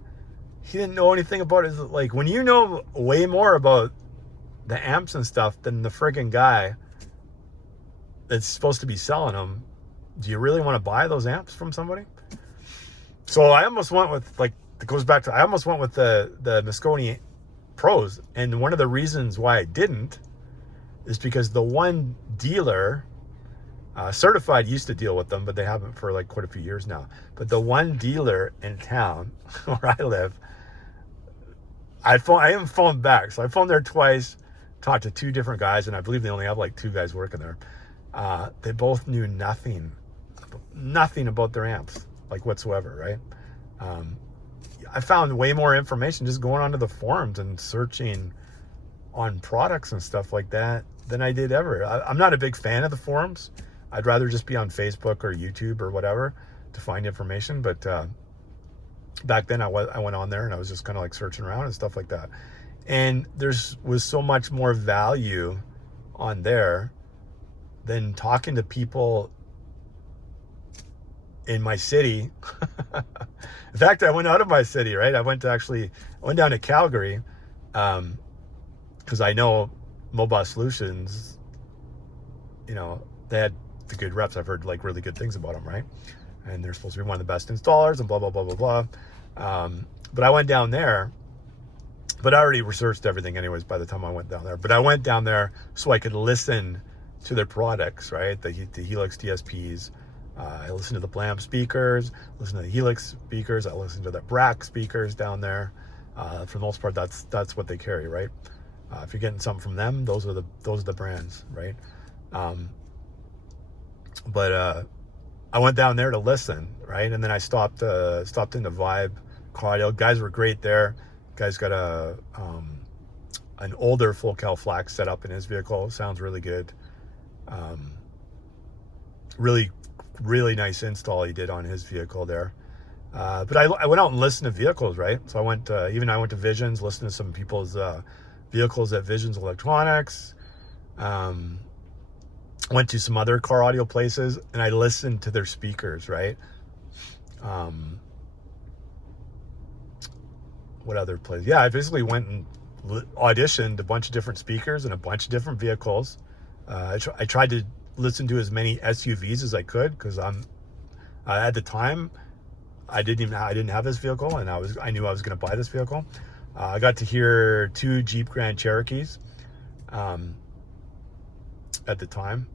he didn't know anything about it. Like, when you know way more about the amps and stuff than the friggin' guy that's supposed to be selling them, do you really want to buy those amps from somebody? So I almost went with, like, it goes back to, I almost went with the Mosconi Pros. And one of the reasons why I didn't is because the one dealer, Certified used to deal with them, but they haven't for like quite a few years now. But the one dealer in town where I live, I haven't phoned back. So I phoned there twice, talked to two different guys, and I believe they only have like two guys working there. They both knew nothing about their amps, like whatsoever, right? I found way more information just going onto the forums and searching on products and stuff like that than I did ever. I'm not a big fan of the forums. I'd rather just be on Facebook or YouTube or whatever to find information. But back then I went on there and I was just kind of like searching around and stuff like that. And was so much more value on there than talking to people in my city. In fact, I went out of my city, right? I went down to Calgary, because I know Mobile Solutions, they had the good reps. I've heard like really good things about them, right? And they're supposed to be one of the best installers and blah, blah, blah, blah, blah. But I went down there, but I already researched everything anyways by the time I went down there. But I went down there so I could listen to their products, right? The Helix DSPs. I listened to the Blam speakers, listened to the Helix speakers. I listened to the BRAC speakers down there. For the most part, that's what they carry, right? If you're getting something from them, those are the brands, right? But I went down there to listen, right? And then I stopped into Vibe Audio. Guys were great there. Guys got an older full cal FLAC set up in his vehicle. Sounds really good. Really nice install he did on his vehicle there. But I went out and listened to vehicles, right? So I went to Visions, listened to some people's vehicles at Visions Electronics. Went to some other car audio places, and I listened to their speakers, right? What other place? Yeah, I basically went and auditioned a bunch of different speakers and a bunch of different vehicles. I tried to listen to as many SUVs as I could, because at the time I didn't have this vehicle, and I knew I was going to buy this vehicle. I got to hear 2 Jeep Grand Cherokees at the time.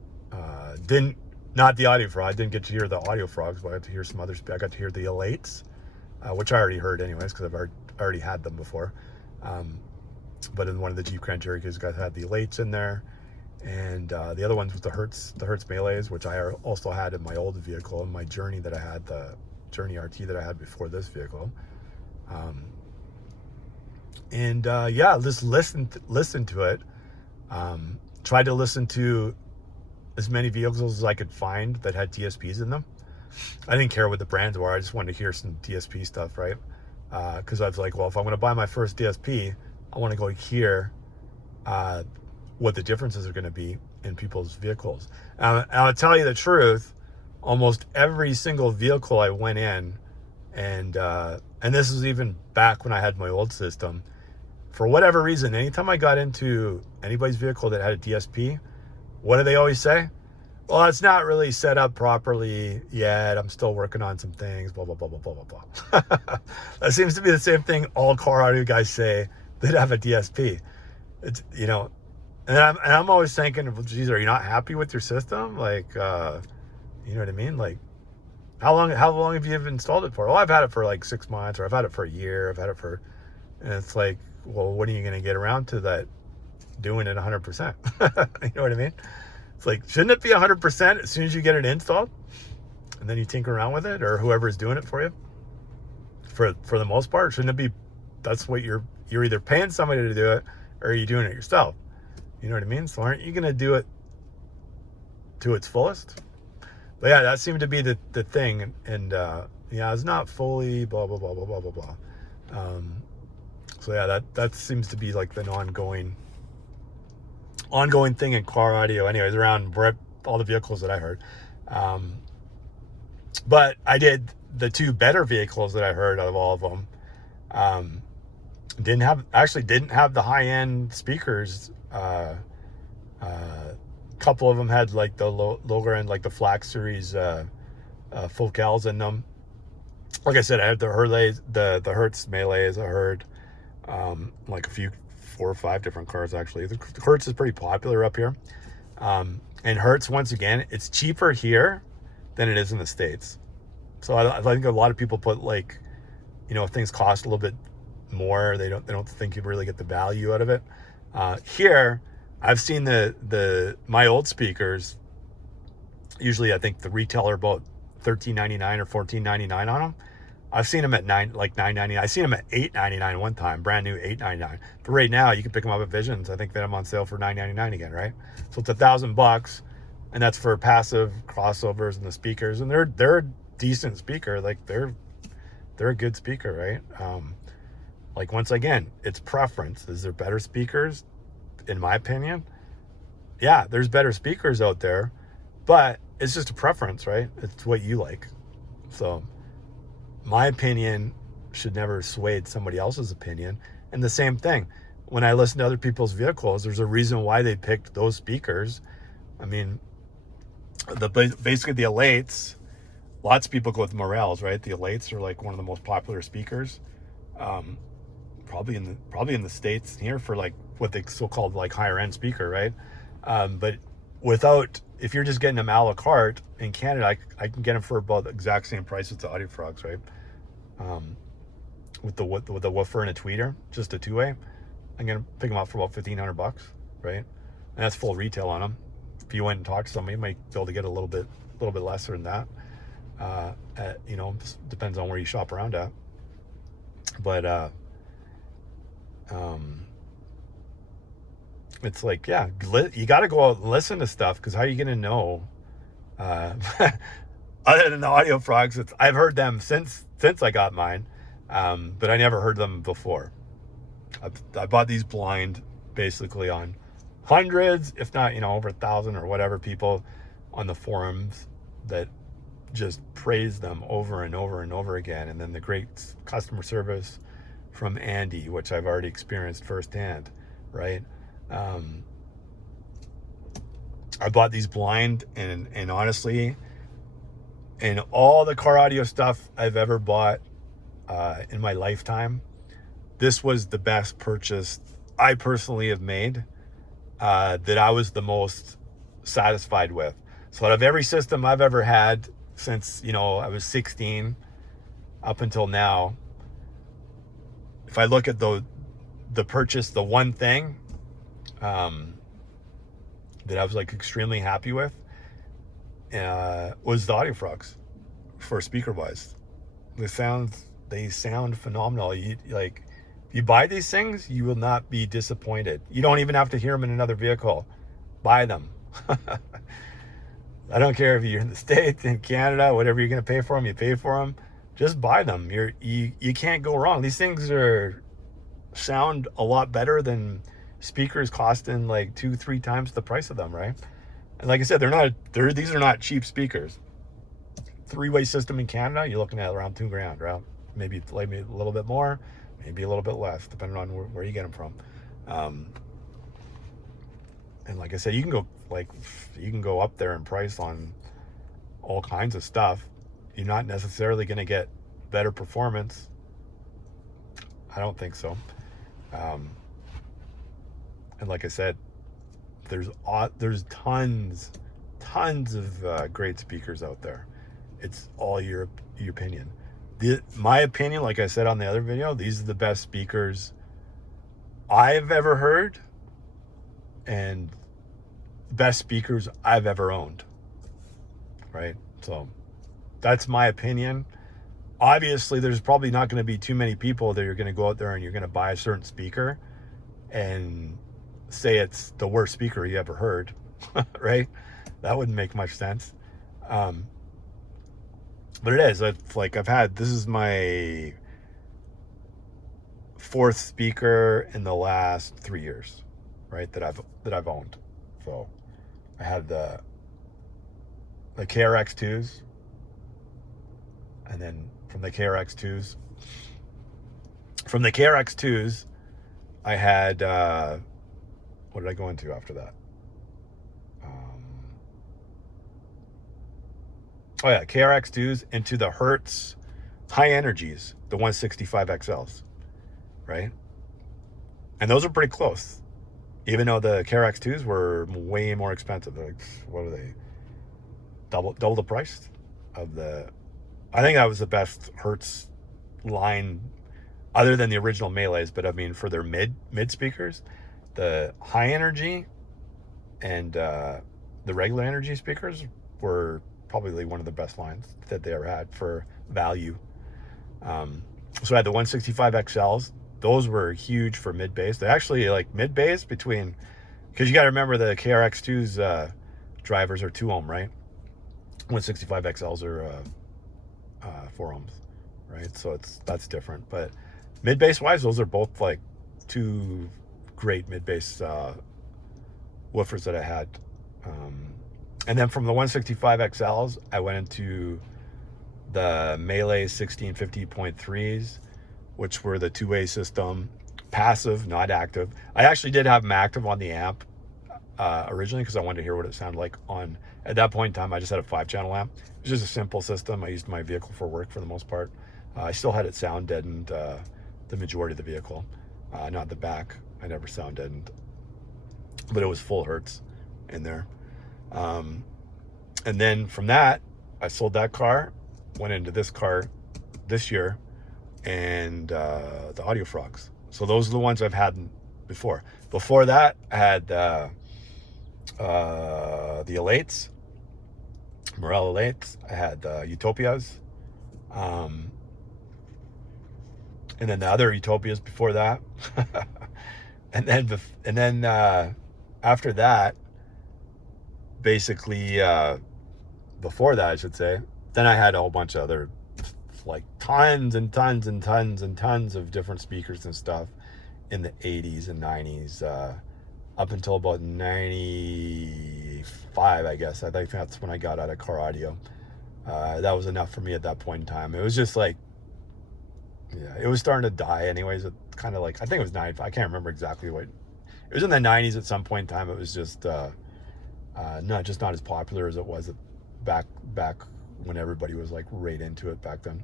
Not the audio frog. I didn't get to hear the audio frogs, but I got to hear some others. I got to hear the Elates, which I already heard anyways, because I've already had them before. But in one of the Jeep Grand Cherokees, guys had the Elates in there. And the other ones was the Hertz Melees, which I also had in my old vehicle, in my Journey that I had, the Journey RT that I had before this vehicle. Just listen to it. Tried to listen to as many vehicles as I could find that had DSPs in them. I didn't care what the brands were. I just wanted to hear some DSP stuff, right? Because I was like, well, if I'm going to buy my first DSP, I want to go hear what the differences are going to be in people's vehicles. And I'll tell you the truth, almost every single vehicle I went in, and this was even back when I had my old system, for whatever reason, anytime I got into anybody's vehicle that had a DSP, what do they always say? Well, it's not really set up properly yet. I'm still working on some things, blah, blah, blah, blah, blah, blah, blah. That seems to be the same thing all car audio guys say that have a DSP. It's, and I'm always thinking, well, geez, are you not happy with your system? Like, you know what I mean? Like, how long have you installed it for? Well, I've had it for like 6 months, or I've had it for a year. And it's like, well, when are you going to get around to that, doing it 100%? You know what I mean? It's like, shouldn't it be 100% as soon as you get it installed, and then you tinker around with it, or whoever's doing it for you? For the most part, shouldn't it be? That's what you're either paying somebody to do it, or are you doing it yourself? You know what I mean? So aren't you going to do it to its fullest? But yeah, that seemed to be the thing. And it's not fully blah, blah, blah, blah, blah, blah, blah. So yeah, that seems to be like an ongoing thing in car audio anyways, around all the vehicles that I heard. But I did the 2 better vehicles that I heard out of all of them. Didn't have the high-end speakers. Couple of them had like the lower end, like the Flax series full cals in them. Like I said, I had the Hertz Melees. I heard like 4 or 5 different cars actually. The Hertz is pretty popular up here. And Hertz, once again, it's cheaper here than it is in the States. So I think a lot of people put like, you know, if things cost a little bit more, they don't think you really get the value out of it. Here, I've seen my old speakers. Usually, I think the retailer about $13.99 or $14.99 on them. I've seen them at $9.99. I've seen them at $8.99 one time, brand new $8.99. But right now, you can pick them up at Visions. I think that I'm on sale for $9.99 again, right? So it's $1,000, and that's for passive crossovers and the speakers. And they're a decent speaker. Like they're a good speaker, right? Like once again, it's preference. Is there better speakers? In my opinion, yeah, there's better speakers out there, but it's just a preference, right? It's what you like. So my opinion should never sway somebody else's opinion. And the same thing, when I listen to other people's vehicles, there's a reason why they picked those speakers. I mean, basically the Elates, lots of people go with Morels, right? The Elates are like one of the most popular speakers. Probably in the States here for like what they so-called like higher end speaker, right? But if you're just getting them a la carte in Canada, I can get them for about the exact same price as the Audio Frogs, right? With the woofer and a tweeter, just a 2-way, I'm gonna pick them up for about $1,500, right? And that's full retail on them. If you went and talked to somebody, you might be able to get a little bit lesser than that. You know, depends on where you shop around at. But it's like, yeah, you got to go out and listen to stuff, because how are you going to know? Other than the Audio Frogs, I've heard them since I got mine, but I never heard them before. I bought these blind, basically on hundreds, if not, you know, over 1,000 or whatever people on the forums that just praise them over and over and over again. And then the great customer service from Andy, which I've already experienced firsthand, right? I bought these blind, and honestly, in all the car audio stuff I've ever bought in my lifetime, this was the best purchase I personally have made, that I was the most satisfied with. So out of every system I've ever had since, you know, I was 16 up until now, if I look at the purchase, the one thing that I was like extremely happy with was the Audio Frogs for speaker wise. They sound phenomenal. You buy these things, you will not be disappointed. You don't even have to hear them in another vehicle. Buy them. I don't care if you're in the States, in Canada, whatever you're going to pay for them, you pay for them. Just buy them. You can't go wrong. These things sound a lot better than speakers costing like 2-3 times the price of them, right? And like I said, these are not cheap speakers. 3-way system in Canada, you're looking at around $2,000, right? Maybe a little bit more, maybe a little bit less, depending on where you get them from. And like I said, you can go up there in price on all kinds of stuff. You're not necessarily going to get better performance. I don't think so. And like I said, there's tons of great speakers out there. It's all your opinion. My opinion, like I said on the other video, these are the best speakers I've ever heard, and best speakers I've ever owned, right? So that's my opinion. Obviously, there's probably not going to be too many people that are going to go out there and you're going to buy a certain speaker and say it's the worst speaker you ever heard, right? That wouldn't make much sense. But it is. This is my 4th speaker in the last 3 years, right? That I've owned. So I had the KRX2s, and then from the KRX2s, From the KRX2s, I had, what did I go into after that? Oh yeah, KRX2s into the Hertz high energies, the 165XLs, right? And those are pretty close, even though the KRX2s were way more expensive. Like, what were they? Double the price of the. I think that was the best Hertz line, other than the original Melees. But I mean, for their mid speakers, the high energy and the regular energy speakers were probably one of the best lines that they ever had for value. So I had the 165XLs. Those were huge for mid bass. They actually, like, mid bass between, because you got to remember the KRX2's drivers are 2 ohm, right? 165XLs are 4 ohms, right? So that's different. But mid bass wise, those are both like 2 great mid bass woofers that I had. And then from the 165XLs, I went into the Melee 1650.3s, which were the 2-way system, passive, not active. I actually did have them active on the amp originally because I wanted to hear what it sounded like on. At that point in time, I just had a 5-channel amp. It was just a simple system. I used my vehicle for work for the most part. I still had it sound deadened the majority of the vehicle, not the back. I never sound deadened, but it was full Hertz in there. And then from that, I sold that car, went into this car this year, and the Audio Frogs. So those are the ones I've had before. Before that, I had the Elates, Morel Elates. I had the Utopias, and then the other Utopias before that. and then after that, basically, before that, I should say, then I had a whole bunch of other, like, tons and tons and tons and tons of different speakers and stuff in the 80s and 90s, up until about 95, I guess. I think that's when I got out of car audio. That was enough for me at that point in time. It was just like, yeah, it was starting to die anyways. It kind of like, I think it was 95. I can't remember exactly what. It was in the 90s at some point in time. It was just not as popular as it was back when everybody was like right into it back then.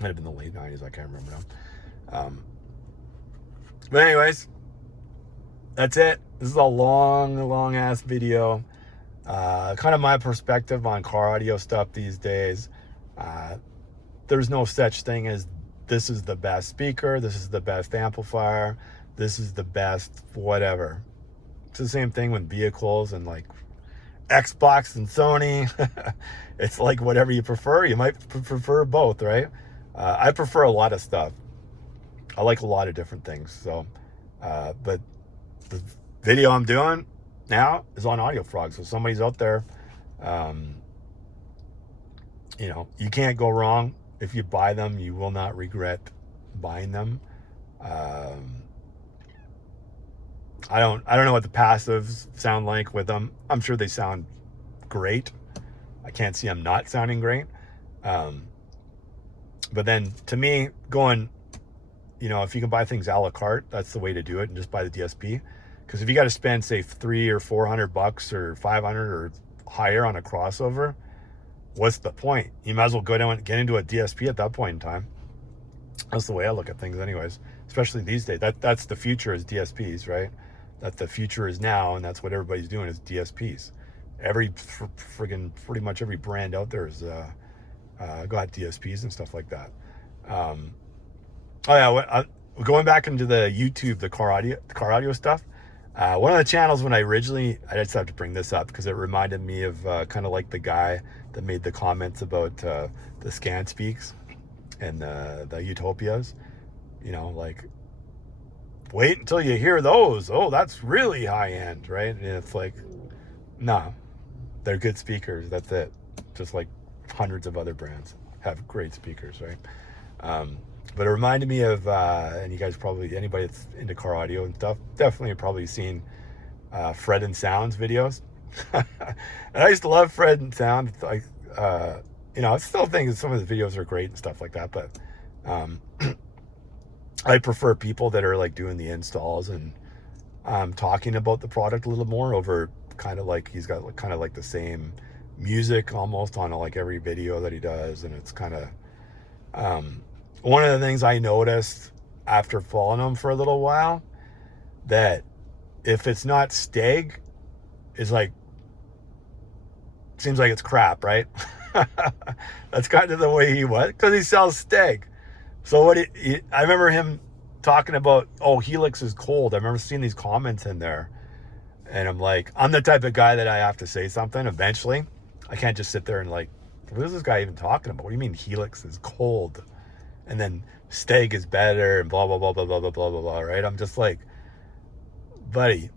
Might have been the late 90s. I can't remember now. But anyways, that's it. This is a long ass video. Kind of my perspective on car audio stuff these days. There's no such thing as this is the best speaker, this is the best amplifier, this is the best whatever. It's the same thing with vehicles and like Xbox and Sony. It's like whatever you prefer. You might prefer both, right? I prefer a lot of stuff. I like a lot of different things. So, but the video I'm doing now is on Audio Frog. So somebody's out there, you know, you can't go wrong. If you buy them, you will not regret buying them. I don't know what the passives sound like with them. I'm sure they sound great. I can't see them not sounding great. But then to me, going, you know, if you can buy things a la carte, that's the way to do it, and just buy the DSP. Because if you got to spend, say, $300 or $400 or $500 or higher on a crossover, what's the point? You might as well go down and get into a DSP at that point in time. That's the way I look at things anyways, especially these days. That's the future, is DSPs, right? That the future is now, and that's what everybody's doing, is DSPs. Pretty much every brand out there is got DSPs and stuff like that. Oh yeah, going back into the YouTube, the car audio stuff. One of the channels when I just have to bring this up because it reminded me of kind of like the guy that made the comments about the Scan Speaks and the Utopias. You know, like, wait until you hear those. Oh, that's really high end, right? And it's like, nah, they're good speakers. That's it. Just like hundreds of other brands have great speakers, right? But it reminded me of, and you guys probably, anybody that's into car audio and stuff, definitely probably seen Fred and Sound's videos. And I used to love Fred and Sound. Like, you know, I still think some of the videos are great and stuff like that. But I prefer people that are like doing the installs and talking about the product a little more over kind of like he's got like, kind of like the same music almost on like every video that he does. And it's kind of one of the things I noticed after following him for a little while, that if it's not Steg, is like, seems like it's crap, right? That's kind of the way he was, because he sells Steg. So I remember him talking about, oh, Helix is cold. I remember seeing these comments in there, and I'm like, I'm the type of guy that I have to say something eventually. I can't just sit there and like, what is this guy even talking about? What do you mean Helix is cold? And then Steg is better and blah, blah, blah, blah, blah, blah, blah, blah, blah, right? I'm just like, buddy,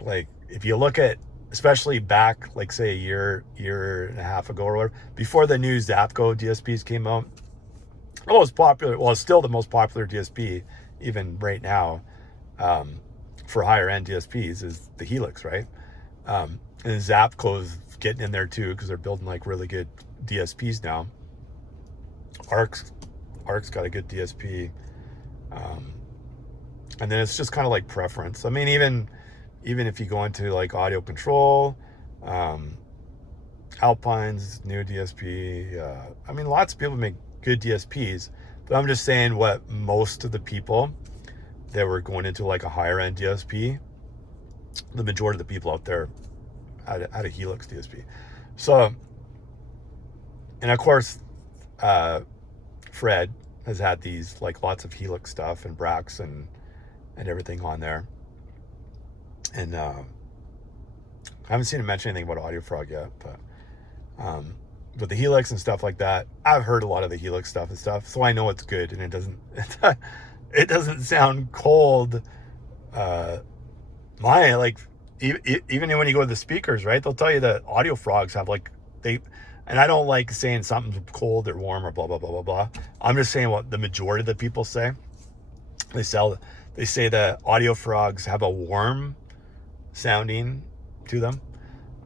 like, if you look at, especially back, like say a year and a half ago or whatever, before the new Zapco DSPs came out, the most popular, well, it's still the most popular DSP, even right now, for higher end DSPs is the Helix, right? And Zapco's getting in there too, because they're building like really good DSPs now. Arc's got a good DSP. And then it's just kind of like preference. I mean, even if you go into like audio control, Alpine's new DSP, I mean, lots of people make good DSPs, but I'm just saying what most of the people that were going into like a higher end DSP, the majority of the people out there had a Helix DSP. So, and of course, Fred has had these like lots of Helix stuff and Brax and everything on there. And I haven't seen him mention anything about Audio Frog yet, but the Helix and stuff like that, I've heard a lot of the Helix stuff and stuff, so I know it's good, and it doesn't sound cold. Even when you go to the speakers, right, they'll tell you that Audio Frogs have like, and I don't like saying something's cold or warm or blah, blah, blah, blah, blah. I'm just saying what the majority of the people say. They say that Audio Frogs have a warm sounding to them.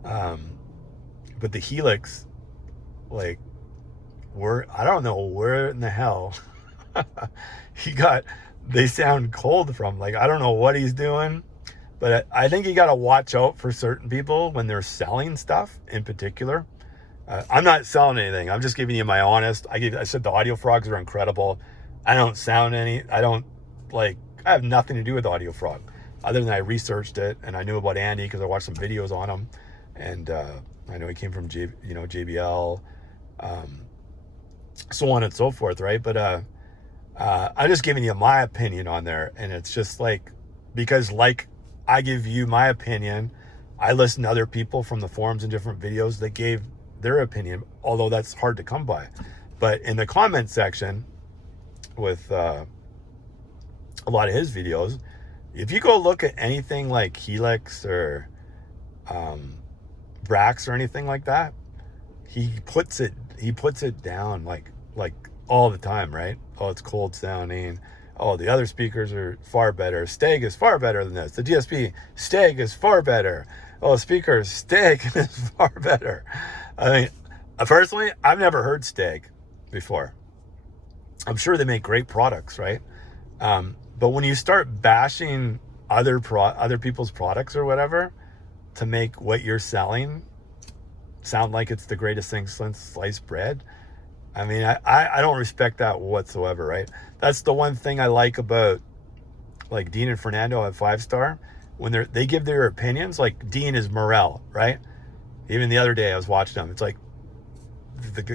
But the Helix, like, I don't know where in the hell they sound cold from. Like, I don't know what he's doing, but I think you got to watch out for certain people when they're selling stuff in particular. I'm not selling anything. I'm just giving you my honest. I said the Audio Frogs are incredible. I don't sound I have nothing to do with Audio Frog, other than I researched it and I knew about Andy because I watched some videos on him, and I know he came from JBL, so on and so forth, right? But I'm just giving you my opinion on there, and it's just like, because like I give you my opinion, I listen to other people from the forums and different videos that gave their opinion, although that's hard to come by. But in the comment section with a lot of his videos, if you go look at anything like Helix or Brax or anything like that, he puts it down like all the time, right? Oh, it's cold sounding. Oh, the other speakers are far better. Steg is far better than this. The DSP Steg is far better. Oh, speakers Steg is far better. I mean, personally, I've never heard Steg before. I'm sure they make great products, right? But when you start bashing other people's products or whatever to make what you're selling sound like it's the greatest thing since sliced bread, I mean, I don't respect that whatsoever, right? That's the one thing I like about like Dean and Fernando at 5-Star, when they give their opinions. Like Dean is Morel, right? Even the other day I was watching them. It's like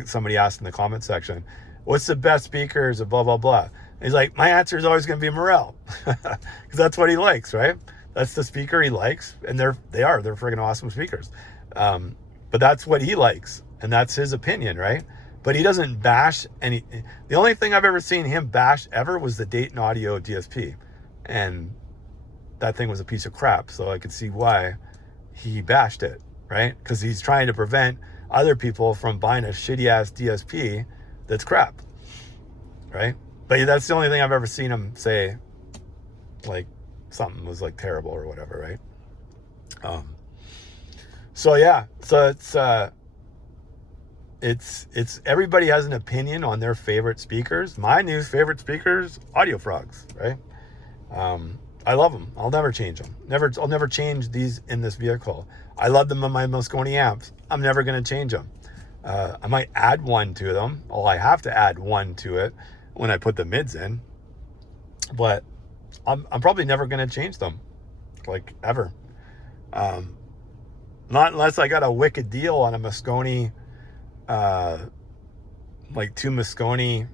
somebody asked in the comment section, what's the best speakers of blah, blah, blah. And he's like, my answer is always going to be Morel, because that's what he likes, right? That's the speaker he likes. And they're friggin' awesome speakers. But that's what he likes. And that's his opinion, right? But he doesn't bash any. The only thing I've ever seen him bash ever was the Dayton Audio DSP. And that thing was a piece of crap. So I could see why he bashed it, right? Because he's trying to prevent other people from buying a shitty ass DSP that's crap, right? But that's the only thing I've ever seen him say, like something was like terrible or whatever, right? So yeah, so it's it's everybody has an opinion on their favorite speakers. My new favorite speakers, Audio Frogs, right? I love them. I'll never change them. I'll never change these in this vehicle. I love them on my Mosconi amps. I'm never going to change them. I might add one to them. I have to add one to it when I put the mids in. But I'm probably never going to change them, like, ever. Not unless I got a wicked deal on a Mosconi, like 2 Mosconi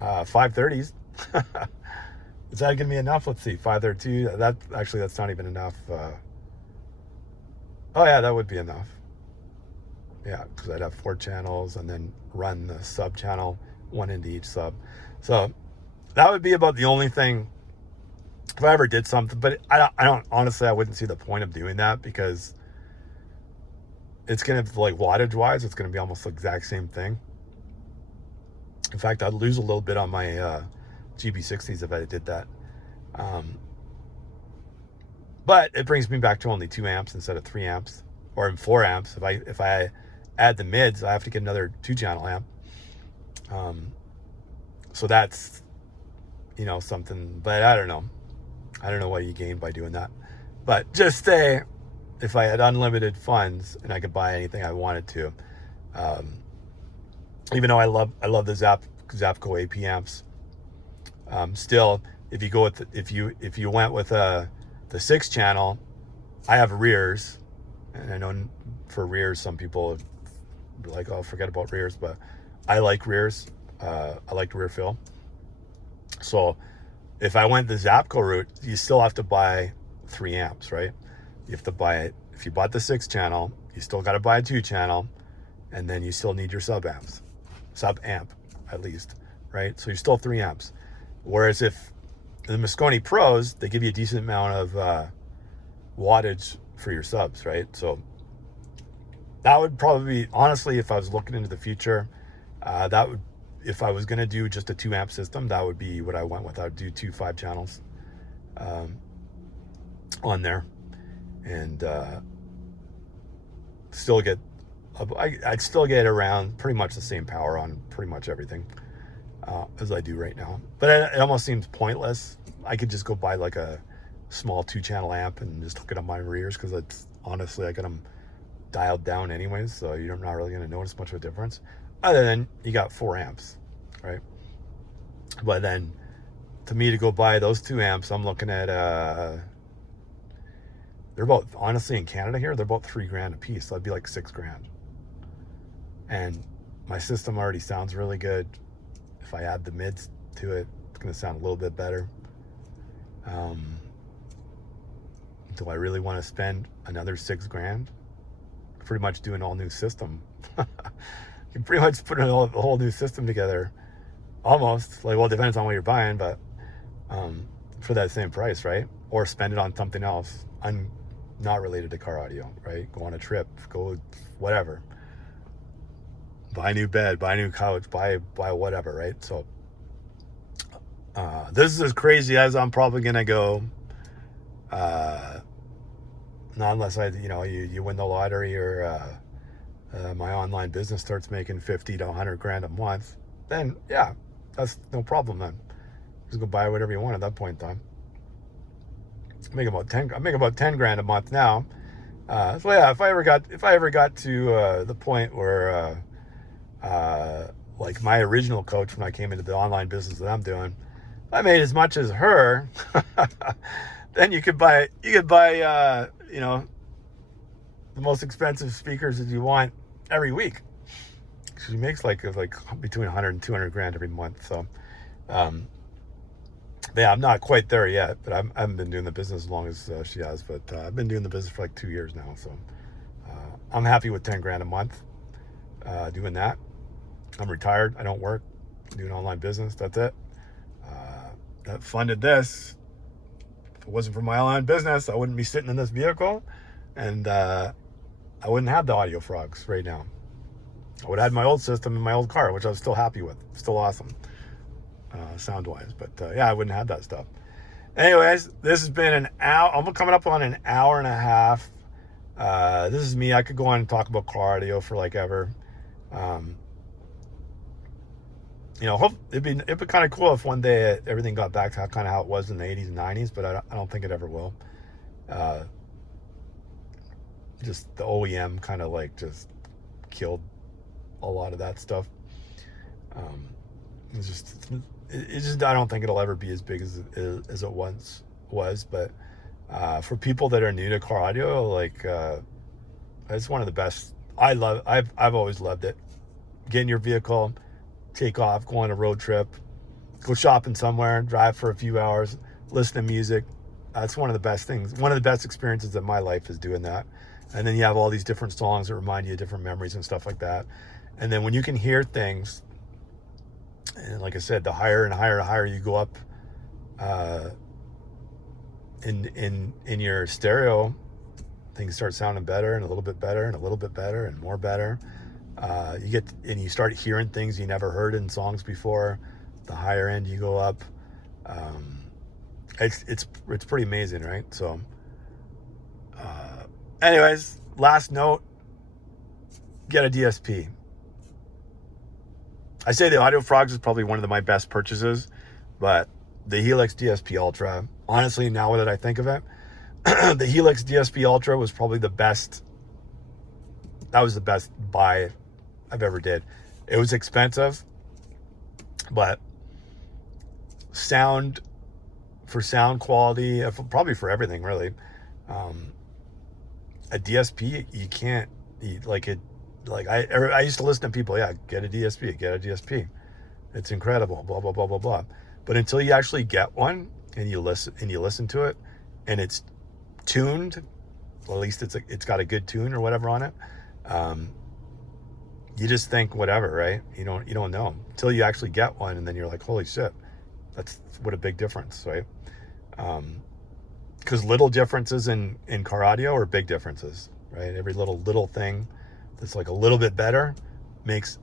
530s. Is that gonna be enough? Let's see, 532. That's not even enough. Oh yeah, that would be enough. Yeah, because I'd have 4 channels and then run the sub channel, 1 into each sub. So that would be about the only thing if I ever did something. But I don't honestly, I wouldn't see the point of doing that, because it's gonna, like, wattage wise, it's gonna be almost the exact same thing. In fact, I'd lose a little bit on my GB60’s if I did that. But it brings me back to only 2 amps instead of 3 amps, or 4 amps. If I add the mids, I have to get another 2-channel amp. So that's, something, but I don't know what you gain by doing that. But just say, if I had unlimited funds and I could buy anything I wanted to, even though I love the Zapco AP amps, still, if you go with if you went with the 6-channel, I have rears, and I know for rears some people would be like, oh, forget about rears, but I like rears. I like rear fill. So if I went the Zapco route, you still have to buy 3 amps, right? You have to buy it. If you bought the 6-channel, you still got to buy a 2-channel, and then you still need your sub amp at least, right? So you're still 3 amps. Whereas if the Mosconi Pros, they give you a decent amount of wattage for your subs, right? So that would probably be, honestly, if I was looking into the future, if I was going to do just a 2 amp system, that would be what I went with. I would do 2 5-channels on there, and I'd still get around pretty much the same power on pretty much everything as I do right now. But it almost seems pointless. I could just go buy like a small 2-channel amp and just hook it on my rears, because it's honestly, I got them dialed down anyways, so you're not really going to notice much of a difference, other than you got 4 amps, right? But then, to me, to go buy those 2 amps, I'm looking at they're about, honestly, in Canada here, they're about $3,000 a piece. So that'd be like $6,000. And my system already sounds really good. If I add the mids to it, it's going to sound a little bit better. Do I really want to spend another $6,000? Pretty much do an all new system. You can pretty much put a whole new system together, almost. Like, well, it depends on what you're buying, but for that same price, right? Or spend it on something else, not related to car audio, right? Go on a trip, go whatever. Buy a new bed, buy a new couch, buy whatever, right? So this is as crazy as I'm probably gonna go. Not unless you win the lottery, or my online business starts making 50 to 100 grand a month. Then yeah, that's no problem. Then just go buy whatever you want at that point in time. I make about 10 grand a month now. So yeah, if I ever got to the point where like my original coach, when I came into the online business that I'm doing, I made as much as her, then you could buy the most expensive speakers that you want every week. She makes like between 100 and 200 grand every month. So yeah, I'm not quite there yet, but I haven't been doing the business as long as she has. But I've been doing the business for like 2 years now, so I'm happy with 10 grand a month doing that. I'm retired. I don't work. I'm doing online business. That's it. That funded this. If it wasn't for my online business, I wouldn't be sitting in this vehicle, and I wouldn't have the Audio Frogs right now. I would have had my old system in my old car, which I was still happy with. Still awesome. Sound-wise, but yeah, I wouldn't have that stuff. Anyways, this has been an hour. I'm coming up on an hour and a half. This is me. I could go on and talk about car audio for like ever. You know, it'd be kind of cool if one day everything got back to kind of how it was in the 80s and 90s, but I don't think it ever will. Just the OEM kind of like just killed a lot of that stuff. It's just I don't think it'll ever be as big as it once was. But for people that are new to car audio, like it's one of the best. I've always loved it. Get in your vehicle, take off, go on a road trip, go shopping somewhere, drive for a few hours, listen to music. That's one of the best things. One of the best experiences of my life is doing that. And then you have all these different songs that remind you of different memories and stuff like that. And then when you can hear things, and like I said, the higher and higher you go up in your stereo, things start sounding better and a little bit better and a little bit better and more better. You start hearing things you never heard in songs before. The higher end you go up, it's pretty amazing, right? So anyways, last note, get a DSP. I say the Audio Frogs is probably one of my best purchases, but the Helix DSP Ultra, honestly, now that I think of it, the Helix DSP Ultra was probably the best. That was the best buy I've ever did. It was expensive, but sound quality, probably for everything really. A DSP, you can't like it. Like I used to listen to people, yeah, get a DSP. It's incredible, blah blah blah blah blah. But until you actually get one and you listen to it, and it's tuned, well, at least it's got a good tune or whatever on it. You just think whatever, right? You don't know until you actually get one, and then you're like, holy shit, that's what a big difference, right? Because little differences in car audio are big differences, right? Every little thing that's like a little bit better makes,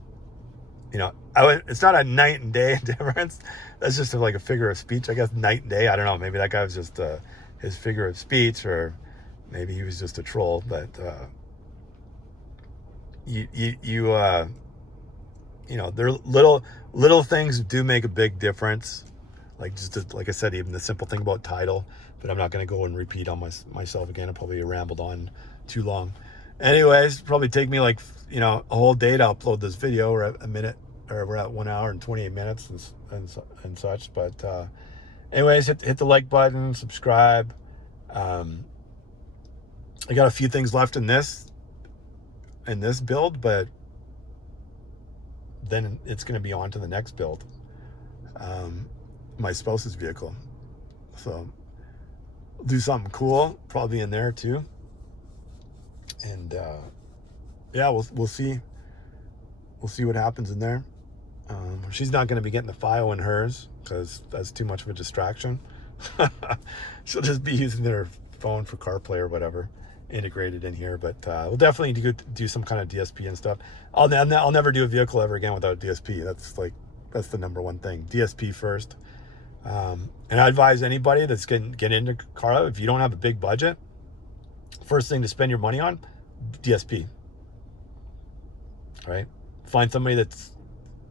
it's not a night and day difference. That's just like a figure of speech, I guess. Night and day, I don't know. Maybe that guy was just his figure of speech, or maybe he was just a troll. But there little things do make a big difference. Like like I said, even the simple thing about title. But I'm not going to go and repeat on myself again. I probably rambled on too long. Anyways, probably take me like a whole day to upload this video. We're at we're at 1 hour and 28 minutes and such. But anyways, hit the like button, subscribe. I got a few things left in this build, but then it's going to be on to the next build. My spouse's vehicle. So do something cool, probably in there too. And yeah, we'll see. We'll see what happens in there. She's not going to be getting the Fiio in hers because that's too much of a distraction. She'll just be using their phone for CarPlay or whatever integrated in here. But we'll definitely do some kind of DSP and stuff. I'll never do a vehicle ever again without DSP. That's the number one thing. DSP first. And I advise anybody that's get into car, if you don't have a big budget, first thing to spend your money on, DSP. Right? Find somebody that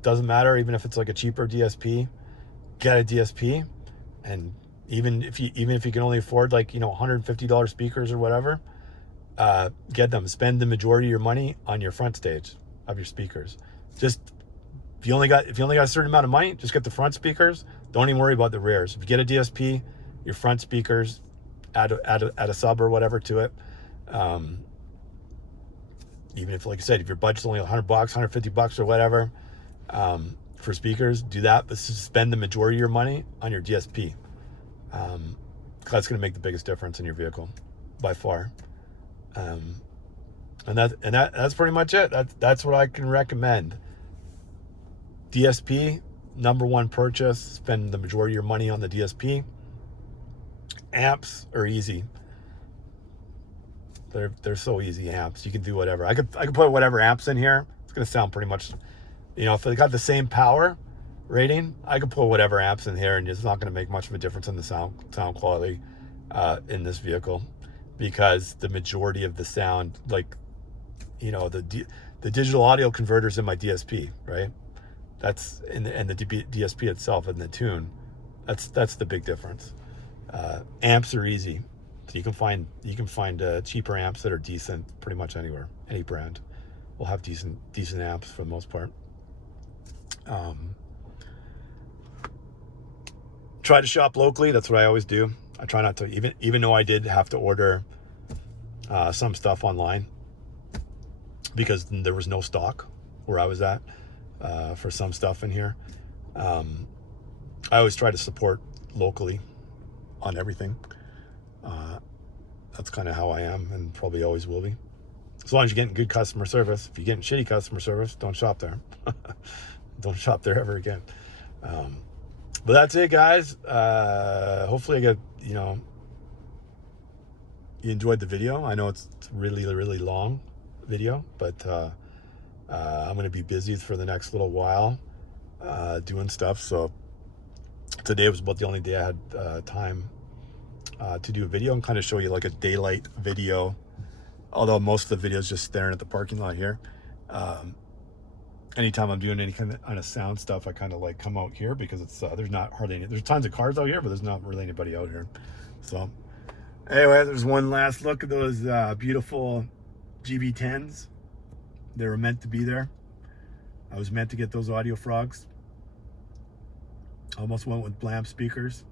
doesn't matter, even if it's like a cheaper DSP, get a DSP. And even if you can only afford like $150 speakers or whatever, get them. Spend the majority of your money on your front stage of your speakers. Just if you only got a certain amount of money, just get the front speakers. Don't even worry about the rears. If you get a DSP, your front speakers, add a sub or whatever to it. Even if, like I said, if your budget's only $100, $150 or whatever, for speakers, do that. But spend the majority of your money on your DSP. That's going to make the biggest difference in your vehicle, by far. And that's pretty much it. That's what I can recommend. DSP, number one purchase. Spend the majority of your money on the DSP. Amps are easy. They're so easy, amps. You can do whatever. I could put whatever amps in here. It's gonna sound pretty much, if they got the same power rating, I could put whatever amps in here, and it's not gonna make much of a difference in the sound quality in this vehicle, because the majority of the sound, like you know, the digital audio converters in my DSP, right? That's and the DSP itself and the tune. That's the big difference. Amps are easy, so you can find cheaper amps that are decent pretty much anywhere. Any brand will have decent amps for the most part. Try to shop locally. That's what I always do. I try not to, even though I did have to order some stuff online because there was no stock where I was at for some stuff in here. I always try to support locally on everything. That's kind of how I am and probably always will be. As long as you're getting good customer service. If you're getting shitty customer service, don't shop there. Don't shop there ever again. But that's it, guys. Hopefully I get, you enjoyed the video. I know it's really, really long video, but I'm going to be busy for the next little while doing stuff. So today was about the only day I had time to do a video and kind of show you like a daylight video. Although most of the video is just staring at the parking lot here. Anytime I'm doing any kind of sound stuff, I kind of like come out here because it's there's not hardly any. There's tons of cars out here, but there's not really anybody out here. So anyway, there's one last look at those beautiful GB10's. They were meant to be there. I was meant to get those audio frogs. Almost went with Blam speakers.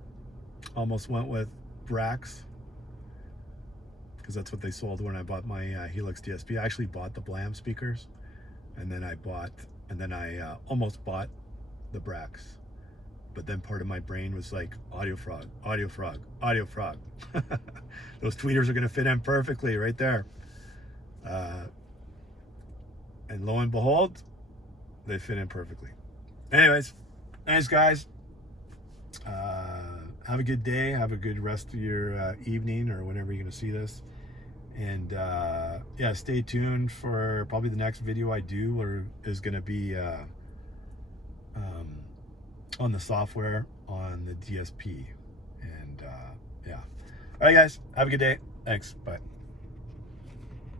Almost went with Brax, because that's what they sold when I bought my Helix DSP. I actually bought the Blam speakers, and then I almost bought the Brax. But then part of my brain was like, audio frog, audio frog, audio frog. Those tweeters are gonna fit in perfectly right there. And lo and behold, they fit in perfectly. Anyways, thanks guys. Have a good day. Have a good rest of your evening or whenever you're gonna see this. And yeah, stay tuned for probably the next video I do, or is going to be on the software on the DSP. And yeah. All right, guys. Have a good day. Thanks. Bye.